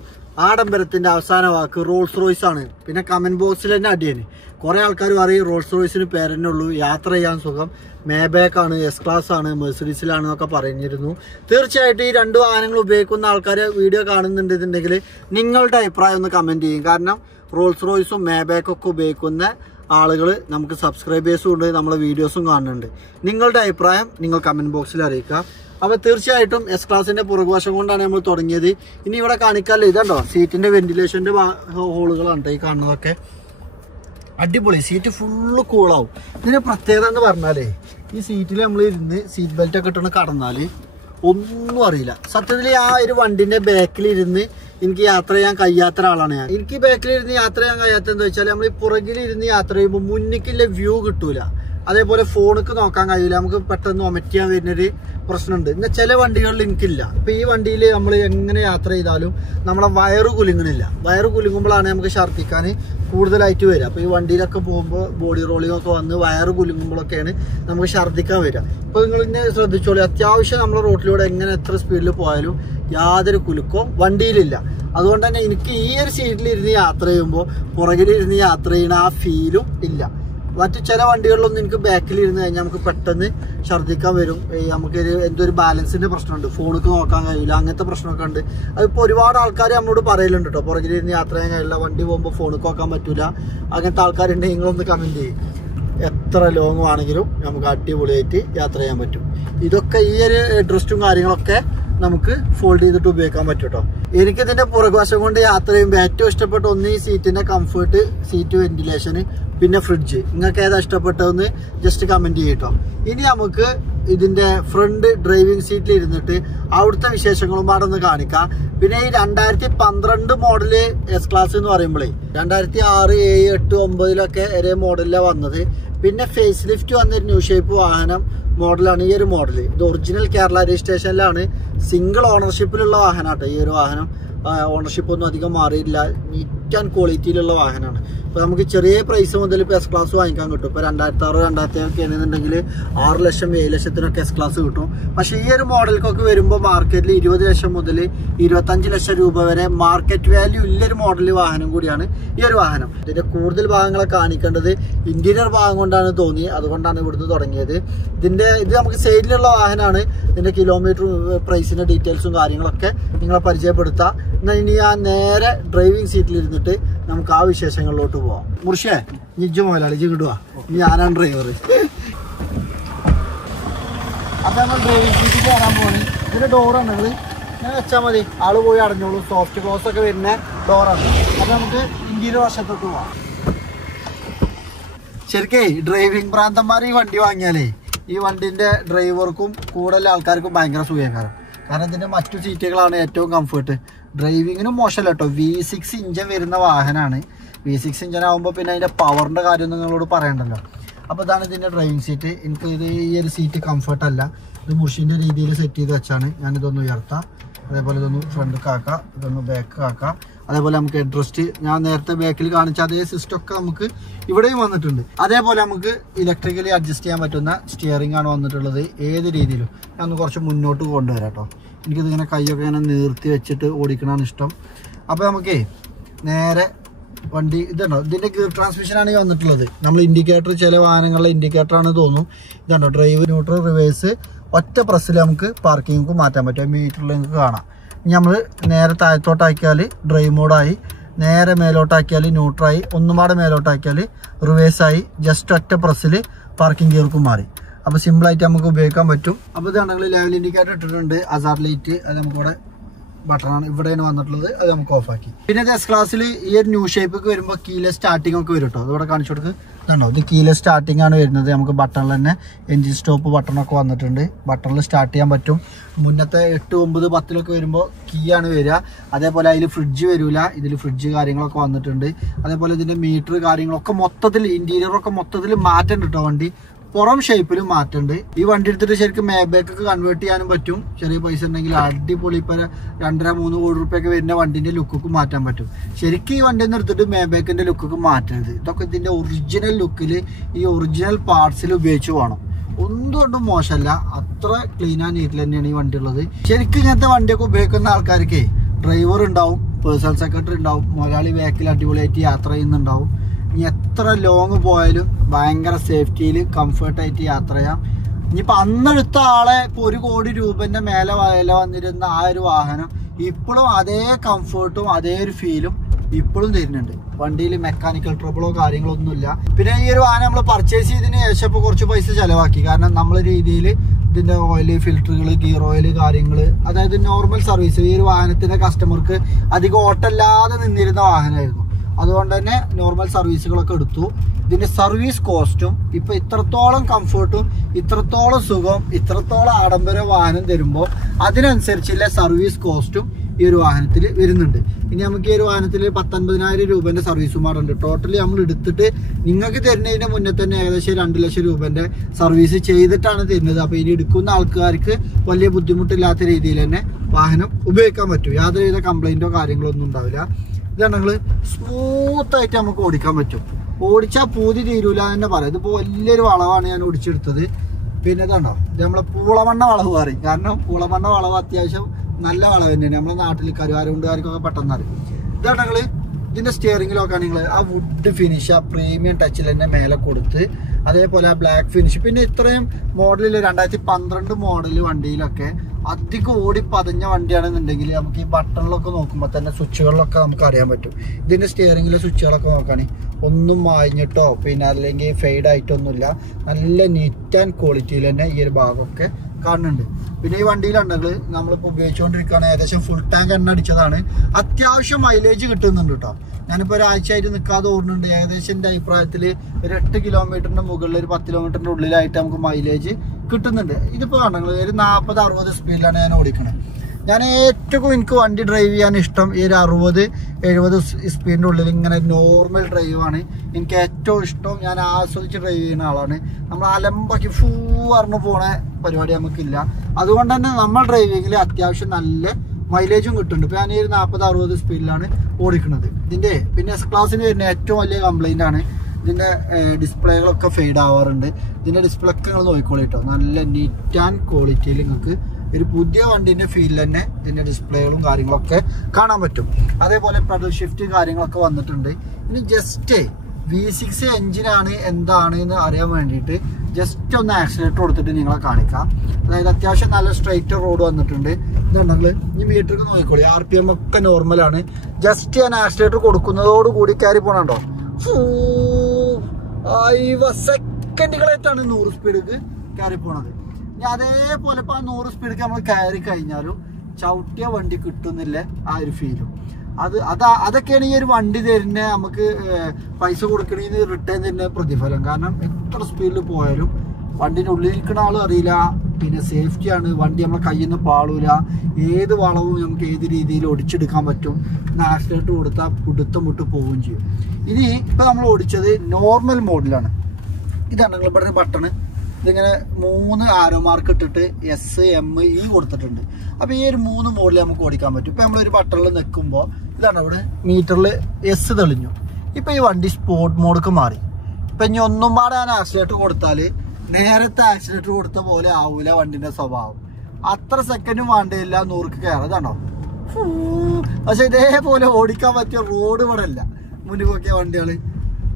ആഡംബരത്തിൻ്റെ അവസാന വാക്ക് റോൾസ് റോയ്സ് ആണ്. പിന്നെ കമൻറ്റ് ബോക്സിൽ തന്നെ അടിയാണ്. കുറേ ആൾക്കാർ പറയും റോൾസ് റോയ്സിന് പേരെന്നെ ഉള്ളൂ, യാത്ര ചെയ്യാൻ സുഖം മേബാക്ക് ആണ്, എസ് ക്ലാസ് ആണ്, മെഴ്സിഡീസിലാണ് എന്നൊക്കെ പറഞ്ഞിരുന്നു. തീർച്ചയായിട്ടും ഈ രണ്ട് വാഹനങ്ങൾ ഉപയോഗിക്കുന്ന ആൾക്കാർ വീഡിയോ കാണുന്നുണ്ടെന്നുണ്ടെങ്കിൽ നിങ്ങളുടെ അഭിപ്രായം ഒന്ന് കമൻറ്റ് ചെയ്യും. കാരണം റോൾസ് റോയ്സും മേബാക്കൊക്കെ ഉപയോഗിക്കുന്ന ആളുകൾ നമുക്ക് സബ്സ്ക്രൈബേഴ്സും ഉണ്ട്, നമ്മളെ വീഡിയോസും കാണുന്നുണ്ട്. നിങ്ങളുടെ അഭിപ്രായം നിങ്ങൾ കമൻറ്റ് ബോക്സിൽ അറിയിക്കുക. അപ്പോൾ തീർച്ചയായിട്ടും എസ് ക്ലാസിൻ്റെ പുറകുവശം കൊണ്ടാണ് നമ്മൾ തുടങ്ങിയത്. ഇനി ഇവിടെ കാണിക്കാമല്ലോ, ഇതുണ്ടോ സീറ്റിൻ്റെ വെന്റിലേഷൻ്റെ ഹോളുകളാണ് ഈ കാണുന്നതൊക്കെ. അടിപൊളി. സീറ്റ് ഫുള്ള് കൂളാവും. ഇതിൻ്റെ പ്രത്യേകത എന്ന് പറഞ്ഞാലേ ഈ സീറ്റിൽ നമ്മൾ ഇരുന്ന് സീറ്റ് ബെൽറ്റ് ഒക്കെ ഇട്ടൊന്ന് കടന്നാൽ ഒന്നും അറിയില്ല. സത്യത്തിൽ ആ ഒരു വണ്ടിൻ്റെ ബാക്കിലിരുന്ന് എനിക്ക് യാത്ര ചെയ്യാൻ കഴിയാത്ത ഒരാളാണ് ഞാൻ. എനിക്ക് ബാക്കിലിരുന്ന് യാത്ര ചെയ്യാൻ കഴിയാത്തതെന്ന് വെച്ചാൽ നമ്മൾ ഈ പുറകിലിരുന്ന് യാത്ര ചെയ്യുമ്പോൾ മുന്നിലേക്കുള്ള വ്യൂ കിട്ടൂല. അതേപോലെ ഫോണിക്ക് നോക്കാൻ കഴിയില്ല. നമുക്ക് പെട്ടെന്ന് ഒമറ്റ് ചെയ്യാൻ വരുന്നൊരു പ്രശ്നമുണ്ട്. എന്നാൽ ചില വണ്ടികളിൽ എനിക്കില്ല. ഇപ്പം ഈ വണ്ടിയിൽ നമ്മൾ എങ്ങനെ യാത്ര ചെയ്താലും നമ്മളെ വയറ് കുലുങ്ങണില്ല. വയറ് കുലുങ്ങുമ്പോഴാണ് നമുക്ക് ഛർദ്ദിക്കാൻ കൂടുതലായിട്ട് വരിക. അപ്പോൾ ഈ വണ്ടിയിലൊക്കെ പോകുമ്പോൾ ബോഡി റോളിംഗ് ഒക്കെ വന്ന് വയറ് കുലുങ്ങുമ്പോഴൊക്കെയാണ് നമുക്ക് ഛർദ്ദിക്കാൻ വരിക. ഇപ്പോൾ നിങ്ങൾ ഇന്നെ ശ്രദ്ധിച്ചോളൂ, അത്യാവശ്യം നമ്മൾ റോട്ടിലൂടെ എങ്ങനെ എത്ര സ്പീഡിൽ പോയാലും യാതൊരു കുലുക്കവും വണ്ടിയിലില്ല. അതുകൊണ്ട് തന്നെ എനിക്ക് ഈ ഒരു സീറ്റിലിരുന്ന് യാത്ര ചെയ്യുമ്പോൾ പുറകിലിരുന്ന് യാത്ര ചെയ്യുന്ന ആ ഫീലും ഇല്ല. മറ്റു ചില വണ്ടികളിലൊന്നും എനിക്ക് ബാക്കിലിരുന്ന് കഴിഞ്ഞാൽ നമുക്ക് പെട്ടെന്ന് ഛർദ്ദിക്കാൻ വരും. നമുക്കൊരു എന്തൊരു ബാലൻസിൻ്റെ പ്രശ്നമുണ്ട്, ഫോണിക്ക് നോക്കാൻ കഴിയില്ല, അങ്ങനത്തെ പ്രശ്നമൊക്കെ ഉണ്ട്. അതിപ്പോൾ ഒരുപാട് ആൾക്കാർ നമ്മളോട് പറയലുണ്ട് കേട്ടോ, പുറകിലിരുന്ന് യാത്ര ചെയ്യാൻ കഴിയില്ല, വണ്ടി പോകുമ്പോൾ ഫോണിക്ക് നോക്കാൻ പറ്റില്ല, അങ്ങനത്തെ ആൾക്കാരുണ്ടെങ്കിൽ നിങ്ങളൊന്ന് കമൻറ്റ് ചെയ്യും. എത്ര ലോങ് ആണെങ്കിലും നമുക്ക് അടിപൊളിയായിട്ട് യാത്ര ചെയ്യാൻ പറ്റും. ഇതൊക്കെ ഈ ഒരു ഡ്രസ്റ്റും കാര്യങ്ങളൊക്കെ നമുക്ക് ഫോൾഡ് ചെയ്തിട്ട് ഉപയോഗിക്കാൻ പറ്റും കേട്ടോ. എനിക്കിതിൻ്റെ പുറകുവശം കൊണ്ട് യാത്ര ചെയ്യുമ്പോൾ ഏറ്റവും ഇഷ്ടപ്പെട്ട ഒന്ന് ഈ സീറ്റിൻ്റെ കംഫർട്ട്, സീറ്റ് വെന്റിലേഷന്, പിന്നെ ഫ്രിഡ്ജ്. നിങ്ങൾക്ക് ഏതാ ഇഷ്ടപ്പെട്ടതെന്ന് ജസ്റ്റ് കമൻറ്റ് ചെയ്യട്ടോ. ഇനി നമുക്ക് ഇതിൻ്റെ ഫ്രണ്ട് ഡ്രൈവിംഗ് സീറ്റിൽ ഇരുന്നിട്ട് അവിടുത്തെ വിശേഷങ്ങളും പാടൊന്ന് കാണിക്കാം. പിന്നെ ഈ 2012 മോഡല് എസ് ക്ലാസ് എന്ന് പറയുമ്പോഴേ 2006, 7, 8, 9 ഒരേ മോഡലിലാണ് വന്നത്. പിന്നെ ഫേസ് ലിഫ്റ്റ് വന്നൊരു ന്യൂ ഷേപ്പ് വാഹനം മോഡലാണ് ഈ ഒരു മോഡൽ. ഇത് ഒറിജിനൽ കേരള രജിസ്ട്രേഷനിലാണ്, സിംഗിൾ ഓണർഷിപ്പിലുള്ള വാഹനമാട്ടോ ഈ ഒരു വാഹനം. ഓണർഷിപ്പ് ഒന്നും അധികം മാറിയില്ല, നീറ്റ് ആൻഡ് ക്വാളിറ്റിയിലുള്ള വാഹനമാണ്. ഇപ്പോൾ നമുക്ക് ചെറിയ പ്രൈസ് മുതൽ ഇപ്പോൾ എസ് ക്ലാസ് വാങ്ങിക്കാൻ കിട്ടും. ഇപ്പോൾ 2006, 2007 ആണെന്നുണ്ടെങ്കിൽ 6 ലക്ഷം 7 ലക്ഷത്തിനൊക്കെ എസ് ക്ലാസ് കിട്ടും. പക്ഷേ ഈ ഒരു മോഡലിക്കൊക്കെ വരുമ്പോൾ മാർക്കറ്റിൽ 20 ലക്ഷം മുതൽ 25 ലക്ഷം രൂപ വരെ മാർക്കറ്റ് വാല്യൂ ഉള്ളൊരു മോഡൽ വാഹനം കൂടിയാണ് ഈ ഒരു വാഹനം. ഇതിൻ്റെ കൂടുതൽ ഭാഗങ്ങളെ കാണിക്കേണ്ടത് ഇൻറ്റീരിയർ ഭാഗം കൊണ്ടാണ് തോന്നി, അതുകൊണ്ടാണ് ഇവിടുന്ന് തുടങ്ങിയത്. ഇത് നമുക്ക് സെയിലിലുള്ള വാഹനമാണ്. ഇതിൻ്റെ കിലോമീറ്റർ, പ്രൈസിൻ്റെ ഡീറ്റെയിൽസും കാര്യങ്ങളൊക്കെ നിങ്ങളെ പരിചയപ്പെടുത്താം. എന്നാൽ ഇനി ഞാൻ നേരെ ഡ്രൈവിംഗ് സീറ്റിലിരുന്നിട്ട് നമുക്ക് ആ വിശേഷങ്ങളിലോട്ട് പോവാം. മുർഷേ, നിജ് മോലാളി കിട്ടുക, ഞാനാണ് ഡ്രൈവർ. അപ്പം നമ്മൾ ഡ്രൈവിംഗ് സീറ്റിൽ കയറാൻ പോകണം. ഇതിൻ്റെ ഡോറാണ് നിങ്ങൾ ഇങ്ങനെ വെച്ചാൽ മതി, ആള് പോയി അടഞ്ഞോളൂ. സോഫ്റ്റ് ക്ലോസ് ഒക്കെ വരുന്ന ഡോറാണ്. അപ്പം നമുക്ക് ഇന്ത്യയിലെ വശത്തോട്ട് പോവാം. ശരിക്കേ ഡ്രൈവിംഗ് ഭ്രാന്തന്മാർ ഈ വണ്ടി വാങ്ങിയാലേ ഈ വണ്ടിൻ്റെ ഡ്രൈവർക്കും കൂടുതൽ ആൾക്കാർക്കും ഭയങ്കര സുഖകരം. കാരണം ഇതിൻ്റെ മറ്റു സീറ്റുകളാണ് ഏറ്റവും കംഫർട്ട്. ഡ്രൈവിങ്ങിനും മോശമല്ല കേട്ടോ. V6 ഇഞ്ചൻ വരുന്ന വാഹനമാണ്. V6 ഇഞ്ചൻ ആകുമ്പോൾ പിന്നെ അതിൻ്റെ പവറിൻ്റെ കാര്യം നിങ്ങളോട് പറയണ്ടല്ലോ. അപ്പോൾ ഇതാണ് ഇതിൻ്റെ ഡ്രൈവിംഗ് സീറ്റ്. എനിക്ക് ഈ ഒരു സീറ്റ് കംഫർട്ടല്ല. ഇത് മുഷിൻ്റെ രീതിയിൽ സെറ്റ് ചെയ്ത് വെച്ചാണ്. ഞാനിതൊന്ന് ഉയർത്താം, അതേപോലെ ഇതൊന്ന് ഫ്രണ്ട് കാക്കാം, ഇതൊന്ന് ബാക്ക് കാക്കാം. അതേപോലെ നമുക്ക് ഹെഡ്റസ്റ്റ് ഞാൻ നേരത്തെ ബാക്കിൽ കാണിച്ച അതേ സിസ്റ്റമൊക്കെ നമുക്ക് ഇവിടെയും വന്നിട്ടുണ്ട്. അതേപോലെ നമുക്ക് ഇലക്ട്രിക്കലി അഡ്ജസ്റ്റ് ചെയ്യാൻ പറ്റുന്ന സ്റ്റിയറിംഗ് ആണ് വന്നിട്ടുള്ളത്. ഏത് രീതിയിലും ഞാൻ ഒന്ന് കുറച്ച് മുന്നോട്ട് കൊണ്ടുവരാം കേട്ടോ. എനിക്കിതിങ്ങനെ കൈയൊക്കെ ഇങ്ങനെ നിർത്തി വെച്ചിട്ട് ഓടിക്കണമെന്ന് ഇഷ്ടം. അപ്പോൾ നമുക്കേ നേരെ വണ്ടി ഇതുണ്ടോ, ഇതിൻ്റെ ഗിയർ ട്രാൻസ്മിഷനാണ് ഈ വന്നിട്ടുള്ളത്. നമ്മൾ ഇൻഡിക്കേറ്റർ, ചില വാഹനങ്ങളിലെ ഇൻഡിക്കേറ്ററാണ് തോന്നും. ഇതുണ്ടോ, ഡ്രൈവ്, ന്യൂട്രൽ, റിവേഴ്സ് ഒറ്റ പ്രസ്സിൽ നമുക്ക് പാർക്കിംഗ് മാറ്റാൻ പറ്റും. മീറ്ററിൽ നിങ്ങൾക്ക് കാണാം. നമ്മൾ നേരെ താഴത്തോട്ടാക്കിയാൽ ഡ്രൈവ് മോഡായി, നേരെ മേലോട്ടാക്കിയാൽ ന്യൂട്രായി, ഒന്നുപാടെ മേലോട്ടാക്കിയാൽ റിവേഴ്സായി. ജസ്റ്റ് ഒറ്റ പ്രസ്സിൽ പാർക്കിംഗ് ഗിയർക്കും മാറി. അപ്പോൾ സിമ്പിളായിട്ട് നമുക്ക് ഉപയോഗിക്കാൻ പറ്റും. അപ്പോൾ ഇതാണെങ്കിൽ ലെവൽ ഇൻഡിക്കേറ്റർ ഇട്ടിട്ടുണ്ട്. ഹസാർഡ് ലൈറ്റ് അത് നമുക്കിവിടെ ബട്ടണാണ് ഇവിടെയാണ് വന്നിട്ടുള്ളത്. അത് നമുക്ക് ഓഫാക്കി. പിന്നെ എസ് ക്ലാസ്സിൽ ഈ ഒരു ന്യൂ ഷേപ്പൊക്കെ വരുമ്പോൾ കീലെ സ്റ്റാർട്ടിംഗ് ഒക്കെ വരും കേട്ടോ. അതോടെ കാണിച്ചു കൊടുക്ക്. ഇതുണ്ടോ, ഇത് കീയിലെ സ്റ്റാർട്ടിംഗ് ആണ് വരുന്നത്. നമുക്ക് ബട്ടണിൽ തന്നെ എൻജിൻ സ്റ്റോപ്പ് ബട്ടണൊക്കെ വന്നിട്ടുണ്ട്. ബട്ടണിൽ സ്റ്റാർട്ട് ചെയ്യാൻ പറ്റും. മുന്നത്തെ 8, 9, 10 വരുമ്പോൾ കീ ആണ് വരിക. അതേപോലെ അതിൽ ഫ്രിഡ്ജ് വരില്ല. ഇതിൽ ഫ്രിഡ്ജ് കാര്യങ്ങളൊക്കെ വന്നിട്ടുണ്ട്. അതേപോലെ ഇതിൻ്റെ മീറ്റർ കാര്യങ്ങളൊക്കെ മൊത്തത്തിൽ ഇൻറ്റീരിയറൊക്കെ മൊത്തത്തിൽ മാറ്റം കിട്ടോ. വണ്ടി പുറം ഷേപ്പിലും മാറ്റുണ്ട്. ഈ വണ്ടി എടുത്തിട്ട് ശരിക്കും മേബാക്കൊക്കെ കൺവേർട്ട് ചെയ്യാനും പറ്റും. ചെറിയ പൈസ ഉണ്ടെങ്കിൽ അടിപൊളി. ഇപ്പം 2-3 കോടി റുപ്യൊക്കെ വരുന്ന വണ്ടിൻ്റെ ലുക്കൊക്കെ മാറ്റാൻ പറ്റും. ശരിക്കും ഈ വണ്ടിയിൽ നിന്ന് എടുത്തിട്ട് മേബാക്കിൻ്റെ ലുക്കൊക്കെ മാറ്റരുത്. ഇതൊക്കെ ഇതിൻ്റെ ഒറിജിനൽ ലുക്കിൽ ഈ ഒറിജിനൽ പാർട്സിൽ ഉപയോഗിച്ച് വേണം. ഒന്നുകൊണ്ടും മോശമല്ല, അത്ര ക്ലീൻ ആൻഡ് നീറ്റിൽ തന്നെയാണ് ഈ വണ്ടി ഉള്ളത്. ശരിക്കും ഇങ്ങനത്തെ വണ്ടിയൊക്കെ ഉപയോഗിക്കുന്ന ആൾക്കാർക്ക് ഡ്രൈവർ ഉണ്ടാവും, പേഴ്സണൽ സെക്രട്ടറി ഉണ്ടാവും, മുതലാളി ബാക്കിൽ അടിപൊളിയായിട്ട് യാത്ര ചെയ്യുന്നുണ്ടാവും. ഇനി എത്ര ലോങ് പോയാലും ഭയങ്കര സേഫ്റ്റിയിൽ കംഫർട്ടായിട്ട് യാത്ര ചെയ്യാം. ഇനിയിപ്പോൾ അന്നെടുത്ത ആളെ ഇപ്പോൾ 1 കോടി രൂപൻ്റെ മേലെ വില വന്നിരുന്ന ആ ഒരു വാഹനം ഇപ്പോഴും അതേ കംഫർട്ടും അതേ ഒരു ഫീലും ഇപ്പോഴും തരുന്നുണ്ട്. വണ്ടിയിൽ മെക്കാനിക്കൽ ട്രബിളോ കാര്യങ്ങളോ ഒന്നുമില്ല. പിന്നെ ഈ ഒരു വാഹനം നമ്മൾ പർച്ചേസ് ചെയ്തതിന് ശേഷം ഇപ്പോൾ കുറച്ച് പൈസ ചിലവാക്കി. കാരണം നമ്മൾ രീതിയിൽ ഇതിൻ്റെ ഓയിൽ, ഫിൽറ്ററുകൾ, ഗിയർ ഓയിൽ കാര്യങ്ങൾ, അതായത് നോർമൽ സർവീസ്. ഈ ഒരു വാഹനത്തിൻ്റെ കസ്റ്റമർക്ക് അധികം ഓട്ടമില്ലാതെ നിന്നിരുന്ന വാഹനമായിരുന്നു. അതുകൊണ്ട് തന്നെ നോർമൽ സർവീസുകളൊക്കെ എടുത്തു. ഇതിൻ്റെ സർവീസ് കോസ്റ്റും ഇപ്പോൾ ഇത്രത്തോളം കംഫർട്ടും ഇത്രത്തോളം സുഖം ഇത്രത്തോളം ആഡംബര വാഹനം തരുമ്പോൾ അതിനനുസരിച്ചുള്ള സർവീസ് കോസ്റ്റും ഈ ഒരു വാഹനത്തിൽ വരുന്നുണ്ട്. ഇനി നമുക്ക് ഈ ഒരു വാഹനത്തിൽ 19,000 രൂപേൻ്റെ സർവീസും ഉണ്ട്. ടോട്ടലി നമ്മൾ എടുത്തിട്ട് നിങ്ങൾക്ക് തരുന്നതിന് മുന്നേ തന്നെ ഏകദേശം 2 ലക്ഷം രൂപേൻ്റെ സർവീസ് ചെയ്തിട്ടാണ് തരുന്നത്. അപ്പോൾ ഇനി എടുക്കുന്ന ആൾക്കാർക്ക് വലിയ ബുദ്ധിമുട്ടില്ലാത്ത രീതിയിൽ തന്നെ വാഹനം ഉപയോഗിക്കാൻ പറ്റും. യാതൊരുവിധ കംപ്ലൈൻറ്റോ കാര്യങ്ങളോ ഒന്നും ഉണ്ടാവില്ല. ഇതാണ് നിങ്ങൾ സ്മൂത്തായിട്ട് നമുക്ക് ഓടിക്കാൻ പറ്റും. ഓടിച്ചാൽ പൂതി തീരൂല തന്നെ പറയാം. ഇതിപ്പോൾ വലിയൊരു വളവാണ് ഞാൻ ഓടിച്ചെടുത്തത്. പിന്നെ ഇതാണോ, ഇത് നമ്മളെ പൂളമണ്ണ വളവ് പറയും. കാരണം പൂളമണ്ണ വളവ് അത്യാവശ്യം നല്ല വളവ് തന്നെയാണ്. നമ്മളെ നാട്ടിൽ കരുവാരുകൊണ്ടുകാർക്കൊക്കെ പെട്ടെന്ന് അറിയും. ഇതാണ് നിങ്ങൾ ഇതിൻ്റെ സ്റ്റിയറിങ്ങിലൊക്കെ നിങ്ങൾ ആ വുഡ് ഫിനിഷ്, ആ പ്രീമിയം ടച്ചിൽ തന്നെ മേലെ കൊടുത്ത്, അതേപോലെ ആ ബ്ലാക്ക് ഫിനിഷ്. പിന്നെ ഇത്രയും മോഡലിൽ 2012 മോഡൽ വണ്ടിയിലൊക്കെ അധികം ഓടി പതഞ്ഞ വണ്ടിയാണെന്നുണ്ടെങ്കിൽ നമുക്ക് ഈ ബട്ടണിലൊക്കെ നോക്കുമ്പോൾ തന്നെ സ്വിച്ചുകളിലൊക്കെ നമുക്ക് അറിയാൻ പറ്റും. ഇതിൻ്റെ സ്റ്റിയറിങ്ങിലെ സ്വിച്ചുകളൊക്കെ നോക്കുകയാണെങ്കിൽ ഒന്നും മാഞ്ഞിട്ടോ പിന്നെ അല്ലെങ്കിൽ ഫെയ്ഡ് ആയിട്ടൊന്നുമില്ല. നല്ല നീറ്റ് ആൻഡ് ക്വാളിറ്റിയിൽ തന്നെ ഈ ഒരു ഭാഗമൊക്കെ കാണുന്നുണ്ട്. പിന്നെ ഈ വണ്ടിയിലുണ്ടെങ്കിൽ നമ്മളിപ്പോൾ ഉപയോഗിച്ചുകൊണ്ടിരിക്കുകയാണ്. ഏകദേശം ഫുൾ ടാങ്ക് എണ്ണ അടിച്ചതാണ്. അത്യാവശ്യം മൈലേജ് കിട്ടുന്നുണ്ട് കേട്ടോ. ഞാനിപ്പോൾ ഒരാഴ്ചയായിട്ട് നിൽക്കാതെ ഓടുന്നുണ്ട്. ഏകദേശം എൻ്റെ അഭിപ്രായത്തിൽ ഒരു 8 കിലോമീറ്ററിൻ്റെ മുകളിൽ ഒരു 10 കിലോമീറ്ററിൻ്റെ ഉള്ളിലായിട്ട് നമുക്ക് മൈലേജ് കിട്ടുന്നുണ്ട്. ഇതിപ്പോൾ കണ്ടെങ്കിൽ ഒരു 40-60 സ്പീഡിലാണ് ഞാൻ ഓടിക്കുന്നത്. ഞാൻ ഏറ്റവും എനിക്ക് വണ്ടി ഡ്രൈവ് ചെയ്യാൻ ഇഷ്ടം ഈ ഒരു 60-70 സ്പീഡിൻ്റെ ഉള്ളിൽ ഇങ്ങനെ നോർമൽ ഡ്രൈവാണ് എനിക്ക് ഏറ്റവും ഇഷ്ടം. ഞാൻ ആസ്വദിച്ച് ഡ്രൈവ് ചെയ്യുന്ന ആളാണ്. നമ്മൾ അലമ്പാക്കി അറിഞ്ഞു പോണ പരിപാടി നമുക്കില്ല. അതുകൊണ്ട് തന്നെ നമ്മൾ ഡ്രൈവിങ്ങിൽ അത്യാവശ്യം നല്ല മൈലേജും കിട്ടുന്നുണ്ട്. ഇപ്പോൾ ഞാൻ ഈ ഒരു 40-60 സ്പീഡിലാണ് ഓടിക്കുന്നത്. ഇതിൻ്റെ പിന്നെ എസ് ക്ലാസ്സിന് വരുന്ന ഏറ്റവും വലിയ കംപ്ലൈൻ്റ് ആണ് ഇതിൻ്റെ ഡിസ്പ്ലേകളൊക്കെ ഫെയ്ഡ് ആവാറുണ്ട്. ഇതിൻ്റെ ഡിസ്പ്ലേ ഒക്കെ നിങ്ങൾ നോക്കിക്കോളൂ കേട്ടോ. നല്ല നീറ്റ് ആൻഡ് ക്വാളിറ്റിയിൽ നിങ്ങൾക്ക് ഒരു പുതിയ വണ്ടീൻ്റെ ഫീൽ തന്നെ ഇതിൻ്റെ ഡിസ്പ്ലേകളും കാര്യങ്ങളൊക്കെ കാണാൻ പറ്റും. അതേപോലെ പെഡൽ ഷിഫ്റ്റ് കാര്യങ്ങളൊക്കെ വന്നിട്ടുണ്ട്. ഇനി ജസ്റ്റ് V6 എഞ്ചിനാണ് എന്താണ് എന്ന് അറിയാൻ വേണ്ടിയിട്ട് ജസ്റ്റ് ഒന്ന് ആക്സിലേറ്റർ കൊടുത്തിട്ട് നിങ്ങളെ കാണിക്കാം. അതായത് അത്യാവശ്യം നല്ല സ്ട്രൈറ്റ് റോഡ് വന്നിട്ടുണ്ട്. ഇതുണ്ടെങ്കിൽ ഈ മീറ്റർക്ക് നോക്കിക്കോളി, RPM ഒക്കെ നോർമലാണ്. ജസ്റ്റ് ഞാൻ ആക്സിലേറ്റർ കൊടുക്കുന്നതോടുകൂടി കയറി പോകണുണ്ടോ, 5 സെക്കൻഡുകളായിട്ടാണ് 100 സ്പീഡിക്ക് കയറി പോണത്. ഇനി അതേപോലെ ഇപ്പോൾ ആ 100 സ്പീഡിക്ക് നമ്മൾ കയറി കഴിഞ്ഞാലും ചവിട്ടിയ വണ്ടി കിട്ടുന്നില്ല ആ ഒരു ഫീലും. അതൊക്കെയാണ് ഈ ഒരു വണ്ടി തരുന്ന നമുക്ക് പൈസ കൊടുക്കണേന്ന് റിട്ടേൺ തരുന്ന പ്രതിഫലം. കാരണം എത്ര സ്പീഡിൽ പോയാലും വണ്ടിൻ്റെ ഉള്ളിൽ നിൽക്കുന്ന ആളും അറിയില്ല. പിന്നെ സേഫ്റ്റിയാണ്. വണ്ടി നമ്മളെ കയ്യിൽ നിന്ന് പാളൂല. ഏത് വളവും നമുക്ക് ഏത് രീതിയിൽ ഒടിച്ചെടുക്കാൻ പറ്റും. ആക്സിലേറ്റർ കൊടുത്താൽ പിടുത്തം വിട്ട് പോവുകയും ചെയ്യും. ഇനി ഇപ്പം നമ്മൾ ഓടിച്ചത് നോർമൽ മോഡിലാണ്. ഇതാണ് നിങ്ങൾ ഇവിടെ ബട്ടണ്. ഇതിങ്ങനെ 3 ആരോ മാർക്ക് ഇട്ടിട്ട് S-M-E കൊടുത്തിട്ടുണ്ട്. അപ്പോൾ ഈ ഒരു 3 മോഡിൽ നമുക്ക് ഓടിക്കാൻ പറ്റും. ഇപ്പോൾ നമ്മളൊരു ബട്ടണിൽ നിൽക്കുമ്പോൾ ഇതാണ് ഇവിടെ മീറ്ററിൽ S തെളിഞ്ഞു. ഇപ്പോൾ ഈ വണ്ടി സ്പോർട്ട് മോഡ്ക്ക് മാറി. ഇപ്പം ഇനി ഒന്നും പാടെ ഞാൻ ആക്സിലേറ്റർ കൊടുത്താൽ നേരത്തെ ആക്സിലേറ്റർ കൊടുത്ത പോലെ ആവൂല വണ്ടിൻ്റെ സ്വഭാവം. അത്ര സെക്കൻഡും വേണ്ടിയില്ല 100ക്ക് കയറതാണോ. പക്ഷെ ഇതേപോലെ ഓടിക്കാൻ പറ്റിയ റോഡ് ഇവിടെ അല്ല മുന്നിൽ വണ്ടികൾ.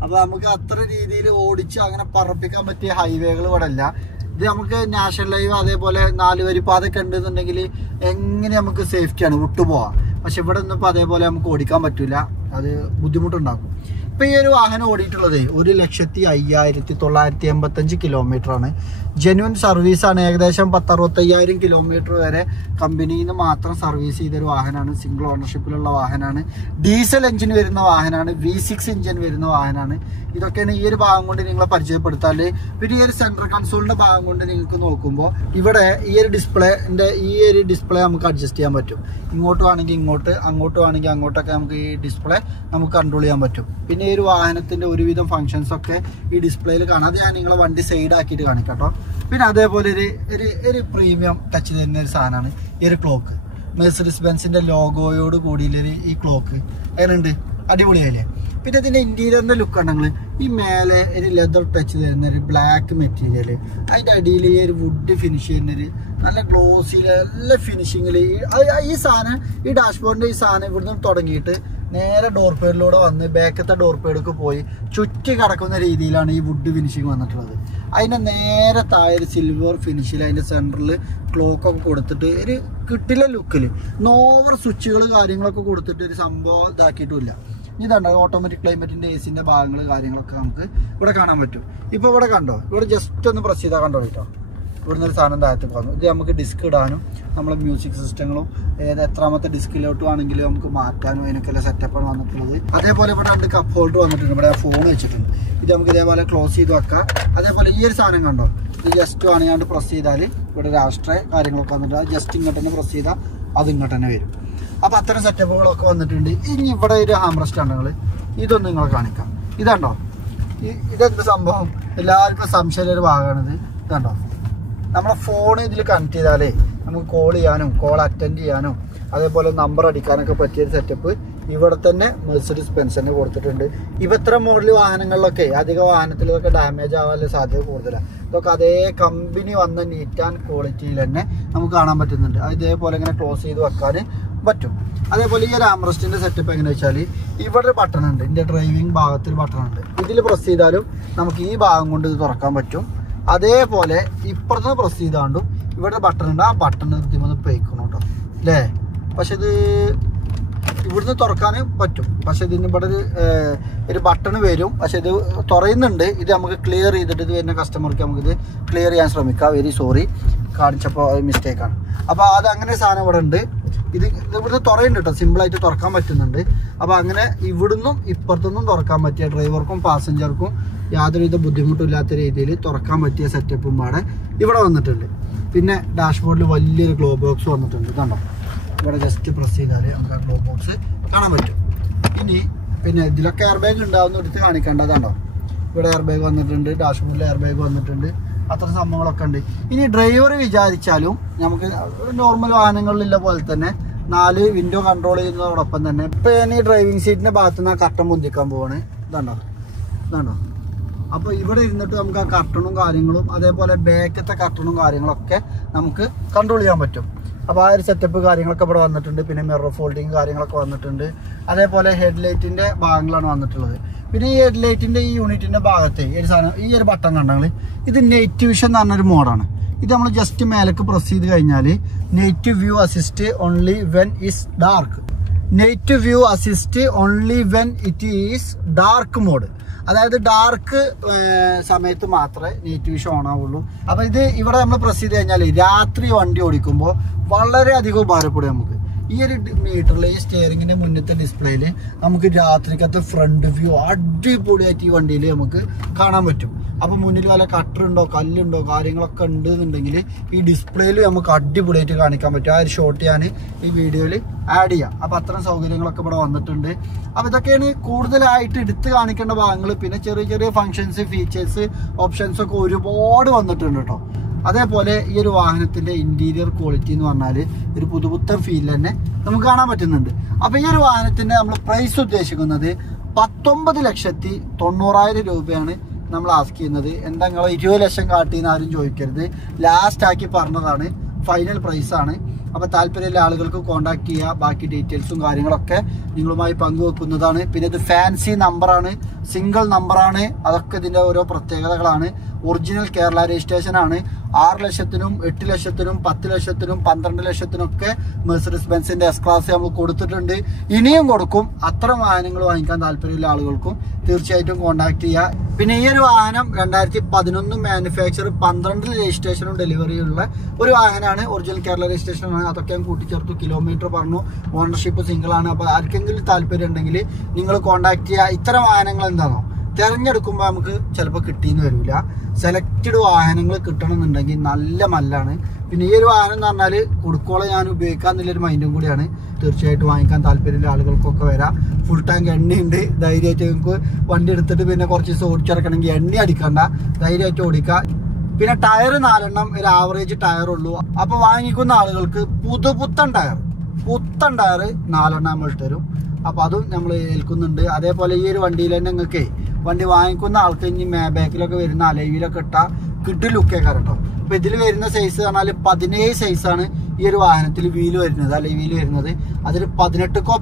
അപ്പോൾ നമുക്ക് അത്ര രീതിയിൽ ഓടിച്ച് അങ്ങനെ പറപ്പിക്കാൻ പറ്റിയ ഹൈവേകൾ ഇവിടെ അല്ല. ഇത് നമുക്ക് നാഷണൽ ഹൈവേ അതേപോലെ 4 വരിപ്പാതൊക്കെ ഉണ്ടെന്നുണ്ടെങ്കിൽ എങ്ങനെ നമുക്ക് സേഫ്റ്റിയാണ് വിട്ടുപോകാം. പക്ഷെ ഇവിടെ ഒന്നും ഇപ്പോൾ അതേപോലെ നമുക്ക് ഓടിക്കാൻ പറ്റില്ല. അത് ബുദ്ധിമുട്ടുണ്ടാക്കും. ഇപ്പം ഇപ്പൊ ഈ ഒരു വാഹനം ഓടിയിട്ടുള്ളത് 1,05,985 കിലോമീറ്റർ ആണ്. ജെന്യൂൻ സർവീസ് ആണ്. ഏകദേശം 10-65,000 കിലോമീറ്റർ വരെ കമ്പനിയിൽ നിന്ന് മാത്രം സർവീസ് ചെയ്തൊരു വാഹനമാണ്. സിംഗിൾ ഓണർഷിപ്പിലുള്ള വാഹനമാണ്. ഡീസൽ എഞ്ചിൻ വരുന്ന വാഹനമാണ്. V6 എഞ്ചിൻ വരുന്ന വാഹനമാണ്. ഇതൊക്കെയാണ് ഈ ഒരു ഭാഗം കൊണ്ട് നിങ്ങളെ പരിചയപ്പെടുത്താല്. പിന്നെ ഈ ഒരു സെൻട്രൽ കൺസോളിന്റെ ഭാഗം കൊണ്ട് നിങ്ങൾക്ക് നോക്കുമ്പോൾ ഇവിടെ ഈ ഒരു ഡിസ്പ്ലേ നമുക്ക് അഡ്ജസ്റ്റ് ചെയ്യാൻ പറ്റും. ഇങ്ങോട്ട് വേണമെങ്കിൽ ഇങ്ങോട്ട്, അങ്ങോട്ട് വേണമെങ്കിൽ അങ്ങോട്ടൊക്കെ നമുക്ക് ഈ ഡിസ്പ്ലേ നമുക്ക് കൺട്രോൾ ചെയ്യാൻ പറ്റും. പിന്നെ ഈ ഒരു വാഹനത്തിന്റെ ഒരുവിധം ഫങ്ഷൻസ് ഒക്കെ ഈ ഡിസ്പ്ലേയിൽ കാണാം. അത് ഞാൻ നിങ്ങളെ വണ്ടി സൈഡ് ആക്കിയിട്ട് കാണിക്കാം കേട്ടോ. പിന്നെ അതേപോലെ ഒരു പ്രീമിയം ടച്ച് തരുന്ന ഒരു സാധനമാണ് ഈ ഒരു ക്ലോക്ക്. മെഴ്സിഡീസ് ബെൻസിന്റെ ലോഗോയോട് കൂടിയുള്ളൊരു ഈ ക്ലോക്ക് അതിനുണ്ട്. അടിപൊളിയായില്ലേ? പിന്നെ ഇതിന്റെ ഇന്റീരിയറിന്റെ ലുക്ക് ഉണ്ടെങ്കിൽ ഈ മേലെ ഒരു ലെതർ ടച്ച് തരുന്ന ഒരു ബ്ലാക്ക് മെറ്റീരിയല്, അതിന്റെ അടിയിൽ ഈ ഒരു വുഡ് ഫിനിഷ് ചെയ്യുന്നൊരു നല്ല ഗ്ലോസില് നല്ല ഫിനിഷിങ്ങില് ഈ സാധനം, ഈ ഡാഷ്ബോർഡിന്റെ ഈ സാധനം ഇവിടുന്ന് തുടങ്ങിയിട്ട് നേരെ ഡോർ പേഡിലൂടെ വന്ന് ബാക്കത്തെ ഡോർ പേഡിലേക്ക് പോയി ചുറ്റി കടക്കുന്ന രീതിയിലാണ് ഈ വുഡ് ഫിനിഷിങ് വന്നിട്ടുള്ളത്. അതിന്റെ നേരെ താഴെ ഒരു സിൽവർ ഫിനിഷിൽ അതിന്റെ സെന്ററിൽ ക്ലോക്കൊക്കെ കൊടുത്തിട്ട് ഒരു കിട്ടില്ല ലുക്കിൽ നോവർ സ്വിച്ചുകൾ കാര്യങ്ങളൊക്കെ കൊടുത്തിട്ട് ഒരു സംഭവം ഇതാക്കിയിട്ടില്ല. ഇതുണ്ട് ഓട്ടോമാറ്റിക് ക്ലൈമറ്റിന്റെ എസിന്റെ ഭാഗങ്ങൾ കാര്യങ്ങളൊക്കെ നമുക്ക് ഇവിടെ കാണാൻ പറ്റും. ഇപ്പൊ ഇവിടെ കണ്ടോ, ഇവിടെ ജസ്റ്റ് ഒന്ന് പ്രസ് ചെയ്താൽ കണ്ടോ കേട്ടോ, ഇവിടുന്ന് ഒരു സാധനം താഴത്തേക്ക് വന്നു. ഇത് നമുക്ക് ഡിസ്ക് ഇടാനും നമ്മളെ മ്യൂസിക് സിസ്റ്റങ്ങളും എത്രാമത്തെ ഡിസ്കിലോട്ട് ആണെങ്കിലും നമുക്ക് മാറ്റാനും അതിനൊക്കെയുള്ള സെറ്റപ്പാണ് വന്നിട്ടുള്ളത്. അതേപോലെ ഇവിടെ 2 കപ്പ് ഹോൾഡർ വന്നിട്ടുണ്ട്. ഇവിടെ ഫോൺ വെച്ചിട്ടുണ്ട്. ഇത് നമുക്ക് ഇതേപോലെ ക്ലോസ് ചെയ്ത് വെക്കാം. അതേപോലെ ഈ ഒരു സാധനം കണ്ടോ, ഇത് ജസ്റ്റ് ആണെങ്കിൽ പ്രസ് ചെയ്താൽ ഇവിടെ രാഷ്ട്രീയ കാര്യങ്ങളൊക്കെ വന്നിട്ട് ജസ്റ്റ് ഇങ്ങോട്ട് തന്നെ പ്രസ് ചെയ്താൽ അത് ഇങ്ങോട്ട് തന്നെ വരും. അപ്പൊ അത്തരം സെറ്റപ്പുകളൊക്കെ വന്നിട്ടുണ്ട്. ഇനി ഇവിടെ ഒരു ഹാംറസ്റ്റ് ഉണ്ടെങ്കിൽ ഇതൊന്നും നിങ്ങളെ കാണിക്കാം. ഇതുണ്ടോ, ഇതെന്ത് സംഭവം എല്ലാവർക്കും സംശയമുള്ള ഒരു ഭാഗമാണിത്. ഇതുണ്ടോ, നമ്മളെ ഫോൺ ഇതിൽ കണക്ട് ചെയ്താലേ നമുക്ക് കോൾ ചെയ്യാനും കോൾ അറ്റൻഡ് ചെയ്യാനും അതേപോലെ നമ്പർ അടിക്കാനൊക്കെ പറ്റിയൊരു സെറ്റപ്പ് ഇവിടെ തന്നെ മെഴ്സിഡീസ് ബെൻസ് തന്നെ കൊടുത്തിട്ടുണ്ട്. ഇവത്ര മോഡൽ വാഹനങ്ങളിലൊക്കെ അധിക വാഹനത്തിൽ ഇതൊക്കെ ഡാമേജ് ആവാനുള്ള സാധ്യത കൂടുതലാണ്. ഇതൊക്കെ അതേ കമ്പനി വന്ന നീറ്റ് ആൻഡ് ക്വാളിറ്റിയിൽ തന്നെ നമുക്ക് കാണാൻ പറ്റുന്നുണ്ട്. ഇതേപോലെ ഇങ്ങനെ ക്ലോസ് ചെയ്ത് വെക്കാൻ പറ്റും. അതേപോലെ ഈ ഒരു ആംറസ്റ്റിന്റെ സെറ്റപ്പ് എങ്ങനെയാ വെച്ചാൽ ഇവിടെ ഒരു ബട്ടൺ ഉണ്ട്. ഇതിന്റെ ഡ്രൈവിംഗ് ഭാഗത്തിൽ ബട്ടൺ ഉണ്ട്. ഇതിൽ പ്രസ് ചെയ്താലും നമുക്ക് ഈ ഭാഗം കൊണ്ട് ഇത് തുറക്കാൻ പറ്റും. അതേപോലെ ഇപ്പുറത്ത് പ്രസ് ചെയ്താണ്ടും ഇവിടെ ബട്ടൺ ഉണ്ട്. ആ ബട്ടൺ ഇതിമൊന്ന് പേക്കണം കേട്ടോ അല്ലേ. പക്ഷെ ഇത് ഇവിടുന്ന് തുറക്കാൻ പറ്റും. പക്ഷെ ഇതിന് ഇവിടെ ഒരു ബട്ടൺ വരും. പക്ഷെ ഇത് തുറയുന്നുണ്ട്. ഇത് നമുക്ക് ക്ലിയർ ചെയ്തിട്ട് ഇത് വരുന്ന കസ്റ്റമർക്ക് നമുക്കിത് ക്ലിയർ ചെയ്യാൻ ശ്രമിക്കാം. വെരി സോറി, കാണിച്ചപ്പോൾ മിസ്റ്റേക്കാണ്. അപ്പോൾ അത് അങ്ങനെ സാധനം ഇവിടെ ഉണ്ട്. ഇത് ഇവിടുന്ന് തുറയുന്നുണ്ട് കേട്ടോ, സിമ്പിളായിട്ട് തുറക്കാൻ പറ്റുന്നുണ്ട്. അപ്പോൾ അങ്ങനെ ഇവിടുന്നും ഇപ്പുറത്തുനിന്നും തുറക്കാൻ പറ്റിയ ഡ്രൈവർക്കും പാസഞ്ചർക്കും യാതൊരുവിധ ബുദ്ധിമുട്ടും ഇല്ലാത്ത രീതിയിൽ തുറക്കാൻ പറ്റിയ സെറ്റപ്പും പാടെ ഇവിടെ വന്നിട്ടുണ്ട്. പിന്നെ ഡാഷ്ബോർഡിൽ വലിയൊരു ഗ്ലോ ബോക്സ് വന്നിട്ടുണ്ട്. ഇതുണ്ടോ, ഇവിടെ ജസ്റ്റ് പ്രസ് ചെയ്താൽ നമുക്ക് ആ ഗ്ലോ ബോക്സ് കാണാൻ പറ്റും. ഇനി പിന്നെ ഇതിലൊക്കെ എയർ ബാഗ് ഉണ്ടാവുന്ന എടുത്ത് കാണിക്കേണ്ടതാണോ. ഇവിടെ എയർ ബാഗ് വന്നിട്ടുണ്ട്, ഡാഷ്ബോർഡിൽ എയർ ബാഗ് വന്നിട്ടുണ്ട്. അത്ര സംഭവങ്ങളൊക്കെ ഉണ്ട്. ഇനി ഡ്രൈവർ വിചാരിച്ചാലും നമുക്ക് നോർമൽ വാഹനങ്ങളിലുള്ള പോലെ തന്നെ 4 വിൻഡോ കൺട്രോൾ ചെയ്യുന്നതോടൊപ്പം തന്നെ ഇപ്പൊ ഞാൻ ഈ ഡ്രൈവിംഗ് സീറ്റിന്റെ ഭാഗത്ത് നിന്ന് ആ കർട്ടൻ പൊന്തിക്കാൻ പോവാണ്. ഇതാണ്ടോ. അപ്പൊ ഇവിടെ ഇരുന്നിട്ട് നമുക്ക് ആ കർട്ടണും കാര്യങ്ങളും അതേപോലെ ബാക്കത്തെ കർട്ടണും കാര്യങ്ങളൊക്കെ നമുക്ക് കൺട്രോൾ ചെയ്യാൻ പറ്റും. അപ്പോൾ ആ ഒരു സെറ്റപ്പ് കാര്യങ്ങളൊക്കെ ഇവിടെ വന്നിട്ടുണ്ട്. പിന്നെ മിറർ ഫോൾഡിങ് കാര്യങ്ങളൊക്കെ വന്നിട്ടുണ്ട്. അതേപോലെ ഹെഡ്ലൈറ്റിന്റെ ഭാഗങ്ങളാണ് വന്നിട്ടുള്ളത്. പിന്നെ ഈ ഹെഡ്ലൈറ്റിന്റെ ഈ യൂണിറ്റിന്റെ ഭാഗത്ത് ഈ ഒരു സാധനം, ഈ ഒരു ബട്ടൺ കണ്ടെങ്കിൽ ഇത് നൈറ്റ് വിഷൻ എന്ന് പറഞ്ഞൊരു മോഡാണ്. ഇത് നമ്മൾ ജസ്റ്റ് മേലേക്ക് പ്രസ് ചെയ്ത് കഴിഞ്ഞാൽ night view assist only when is dark. Night view assist only when it is dark mode. അതായത് ഡാർക്ക് സമയത്ത് മാത്രമേ നൈറ്റ് വിഷൻ ഓൺ ആവുള്ളൂ. അപ്പോൾ ഇത് ഇവിടെ നമ്മൾ പ്രസ് ചെയ്ത് കഴിഞ്ഞാൽ രാത്രി വണ്ടി ഓടിക്കുമ്പോൾ വളരെയധികം ഉപകാരപ്പെടും. നമുക്ക് ഈ ഒരു മീറ്ററിൽ ഈ സ്റ്റിയറിങ്ങിന്റെ മുന്നത്തെ ഡിസ്പ്ലേയിൽ നമുക്ക് രാത്രിക്കത്തെ ഫ്രണ്ട് വ്യൂ അടിപൊളിയായിട്ട് ഈ വണ്ടിയിൽ നമുക്ക് കാണാൻ പറ്റും. അപ്പോൾ മുന്നിൽ വല്ല കട്ടറുണ്ടോ കല്ലുണ്ടോ കാര്യങ്ങളൊക്കെ ഉണ്ടെന്നുണ്ടെങ്കിൽ ഈ ഡിസ്പ്ലേയിൽ നമുക്ക് അടിപൊളിയായിട്ട് കാണിക്കാൻ പറ്റും. ആ ഒരു ഷോട്ട് ഞാൻ ഈ വീഡിയോയിൽ ആഡ് ചെയ്യാം. അപ്പോൾ അത്തരം സൗകര്യങ്ങളൊക്കെ ഇവിടെ വന്നിട്ടുണ്ട്. അപ്പോൾ ഇതൊക്കെയാണ് കൂടുതലായിട്ട് എടുത്ത് കാണിക്കേണ്ട ഭാഗങ്ങൾ. പിന്നെ ചെറിയ ചെറിയ ഫങ്ഷൻസ്, ഫീച്ചേഴ്സ്, ഓപ്ഷൻസ് ഒക്കെ ഒരുപാട് വന്നിട്ടുണ്ട് കേട്ടോ. അതേപോലെ ഈ ഒരു വാഹനത്തിന്റെ ഇന്റീരിയർ ക്വാളിറ്റി എന്ന് പറഞ്ഞാൽ ഒരു പുതുപുത്തൻ ഫീൽ തന്നെ നമുക്ക് കാണാൻ പറ്റുന്നുണ്ട്. അപ്പോൾ ഈ ഒരു വാഹനത്തിന്റെ നമ്മൾ പ്രൈസ് ഉദ്ദേശിക്കുന്നത് 19,90,000 രൂപയാണ് നമ്മൾ ആസ്ക് ചെയ്യുന്നത്. എന്താ നിങ്ങൾ 20 ലക്ഷം കാട്ടിന്ന് ആരും ചോദിക്കരുത്. ലാസ്റ്റ് ആക്കി പറഞ്ഞതാണ്, ഫൈനൽ പ്രൈസ് ആണ്. അപ്പോൾ താല്പര്യമുള്ള ആളുകൾക്ക് കോൺടാക്ട് ചെയ്യുക. ബാക്കി ഡീറ്റെയിൽസും കാര്യങ്ങളൊക്കെ നിങ്ങളുമായി പങ്കുവെക്കുന്നതാണ്. പിന്നെ ഇത് ഫാൻസി നമ്പറാണ്, സിംഗിൾ നമ്പറാണ്. അതൊക്കെ ഇതിൻ്റെ ഓരോ പ്രത്യേകതകളാണ്. ഒറിജിനൽ കേരള രജിസ്ട്രേഷൻ ആണ്. 6 ലക്ഷത്തിനും 8 ലക്ഷത്തിനും 10 ലക്ഷത്തിനും 12 ലക്ഷത്തിനൊക്കെ മെഴ്സിഡസ് ബെൻസിന്റെ എസ് ക്ലാസ് നമ്മൾ കൊടുത്തിട്ടുണ്ട്, ഇനിയും കൊടുക്കും. അത്തരം വാഹനങ്ങൾ വാങ്ങിക്കാൻ താല്പര്യമുള്ള ആളുകൾക്കും തീർച്ചയായിട്ടും കോൺടാക്ട് ചെയ്യുക. പിന്നെ ഈ ഒരു വാഹനം 2011 മാനുഫാക്ചർ 12 രജിസ്ട്രേഷനും ഡെലിവറിയുള്ള ഒരു വാഹനമാണ്. ഒറിജിനൽ കേരള രജിസ്ട്രേഷനാണ്. അതൊക്കെ ഞാൻ കൂട്ടിച്ചേർത്തു. കിലോമീറ്റർ പറഞ്ഞു. ഓണർഷിപ്പ് സിംഗിൾ ആണ്. അപ്പോൾ ആർക്കെങ്കിലും താല്പര്യം ഉണ്ടെങ്കിൽ നിങ്ങൾ കോൺടാക്ട് ചെയ്യുക. ഇത്തരം വാഹനങ്ങൾ എന്താണോ തിരഞ്ഞെടുക്കുമ്പോൾ നമുക്ക് ചിലപ്പോൾ കിട്ടിയെന്ന് വരില്ല. സെലക്റ്റഡ് വാഹനങ്ങൾ കിട്ടണമെന്നുണ്ടെങ്കിൽ നല്ല മല്ലാണ്. പിന്നെ ഈ ഒരു വാഹനം എന്ന് പറഞ്ഞാൽ കൊടുക്കോളം ഞാൻ ഉപയോഗിക്കാമെന്നുള്ളൊരു മൈൻഡും കൂടിയാണ്. തീർച്ചയായിട്ടും വാങ്ങിക്കാൻ താല്പര്യമുള്ള ആളുകൾക്കൊക്കെ വരാം. ഫുൾ ടാങ്ക് എണ്ണയുണ്ട്. ധൈര്യമായിട്ട് നിങ്ങൾക്ക് വണ്ടി എടുത്തിട്ട് പിന്നെ കുറച്ച് ദിവസം ഓടിച്ചിറക്കണമെങ്കിൽ എണ്ണ അടിക്കണ്ട, ധൈര്യമായിട്ട് ഓടിക്കുക. പിന്നെ ടയർ 4 എണ്ണം ഒരു ആവറേജ് ടയറുള്ളൂ. അപ്പോൾ വാങ്ങിക്കുന്ന ആളുകൾക്ക് പുത്തൻ ടയർ 4 എണ്ണം നമ്മൾ തരും. അപ്പോൾ അതും നമ്മൾ ഏൽക്കുന്നുണ്ട്. അതേപോലെ ഈ ഒരു വണ്ടിയിൽ തന്നെ നിങ്ങൾക്ക് വണ്ടി വാങ്ങിക്കുന്ന ആൾക്ക് ഇനി ബാക്കിലൊക്കെ വരുന്ന അലൈവിലൊക്കെ ഇട്ടാൽ കിഡ് ലുക്കേക്കാറ് കേട്ടോ. അപ്പോൾ ഇതിൽ വരുന്ന സൈസ് പറഞ്ഞാൽ 17 സൈസാണ് ഈ ഒരു വാഹനത്തിൽ വീല് വരുന്നത്, അലൈ വീല് വരുന്നത്. അതിൽ 18കോ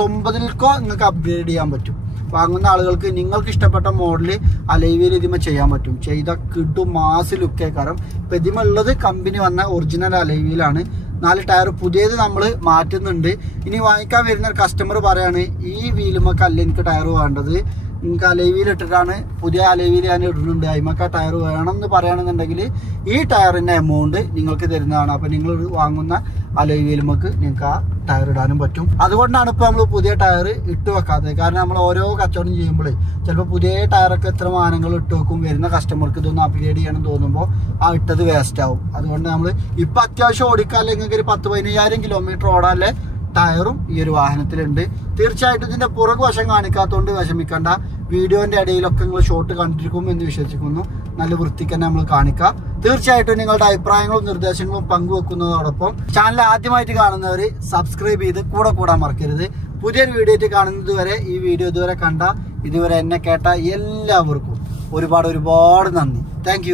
19കോ നിങ്ങൾക്ക് അപ്ഗ്രേഡ് ചെയ്യാൻ പറ്റും. വാങ്ങുന്ന ആളുകൾക്ക് നിങ്ങൾക്ക് ഇഷ്ടപ്പെട്ട മോഡല് അലൈവിൽ ഇതിമ ചെയ്യാൻ പറ്റും. ചെയ്ത കിഡും മാസ് ലുക്കേക്കാരം. ഇപ്പം ഇതിമ ഉള്ളത് കമ്പനി വന്ന ഒറിജിനൽ അലൈവിലാണ്. 4 ടയർ പുതിയത് നമ്മൾ മാറ്റുന്നുണ്ട്. ഇനി വാങ്ങിക്കാൻ വരുന്ന കസ്റ്റമർ പറയാണ് ഈ വീലുമൊക്കല്ല എനിക്ക് ടയർ വേണ്ടത്, നിങ്ങൾക്ക് അലൈവിൽ ഇട്ടിട്ടാണ്, പുതിയ അലൈവിൽ ഞാൻ ഇടുന്നുണ്ട്, അതിമൊക്കെ ടയർ വേണം എന്ന് പറയുകയാണെന്നുണ്ടെങ്കിൽ ഈ ടയറിൻ്റെ എമൗണ്ട് നിങ്ങൾക്ക് തരുന്നതാണ്. അപ്പം നിങ്ങൾ വാങ്ങുന്ന അലൈവിലുമൊക്കെ നിങ്ങൾക്ക് ആ ടയർ ഇടാനും പറ്റും. അതുകൊണ്ടാണ് ഇപ്പോൾ നമ്മൾ പുതിയ ടയർ ഇട്ട് വെക്കാത്തത്. കാരണം നമ്മൾ ഓരോ കച്ചവടം ചെയ്യുമ്പോഴേ ചിലപ്പോൾ പുതിയ ടയറൊക്കെ എത്ര വാഹനങ്ങൾ ഇട്ട് വെക്കും. വരുന്ന കസ്റ്റമർക്ക് ഇതൊന്ന് അപ്ഗ്രേഡ് ചെയ്യണം തോന്നുമ്പോൾ ആ ഇട്ടത് വേസ്റ്റ് ആവും. അതുകൊണ്ട് നമ്മൾ ഇപ്പം അത്യാവശ്യം ഓടിക്കാല്ലേ നിങ്ങൾക്ക് ഒരു 10-15,000 കിലോമീറ്റർ ഓടാല്ലേ ടയറും ഈ ഒരു വാഹനത്തിലുണ്ട്. തീർച്ചയായിട്ടും ഇതിന്റെ പുറകു വശം കാണിക്കാത്തതുകൊണ്ട് വിഷമിക്കേണ്ട. വീഡിയോന്റെ ഇടയിലൊക്കെ നിങ്ങൾ ഷോട്ട് കണ്ടിരിക്കും എന്ന് വിശ്വസിക്കുന്നു. നല്ല വൃത്തിക്ക് തന്നെ നമ്മൾ കാണിക്കാം. തീർച്ചയായിട്ടും നിങ്ങളുടെ അഭിപ്രായങ്ങളും നിർദ്ദേശങ്ങളും പങ്കുവെക്കുന്നതോടൊപ്പം ചാനൽ ആദ്യമായിട്ട് കാണുന്നവർ സബ്സ്ക്രൈബ് ചെയ്ത് കൂടാൻ മറക്കരുത്. പുതിയൊരു വീഡിയോ ആയിട്ട് കാണുന്നത് വരെ ഈ വീഡിയോ ഇതുവരെ കണ്ട, ഇതുവരെ എന്നെ കേട്ട എല്ലാവർക്കും ഒരുപാട് നന്ദി. താങ്ക്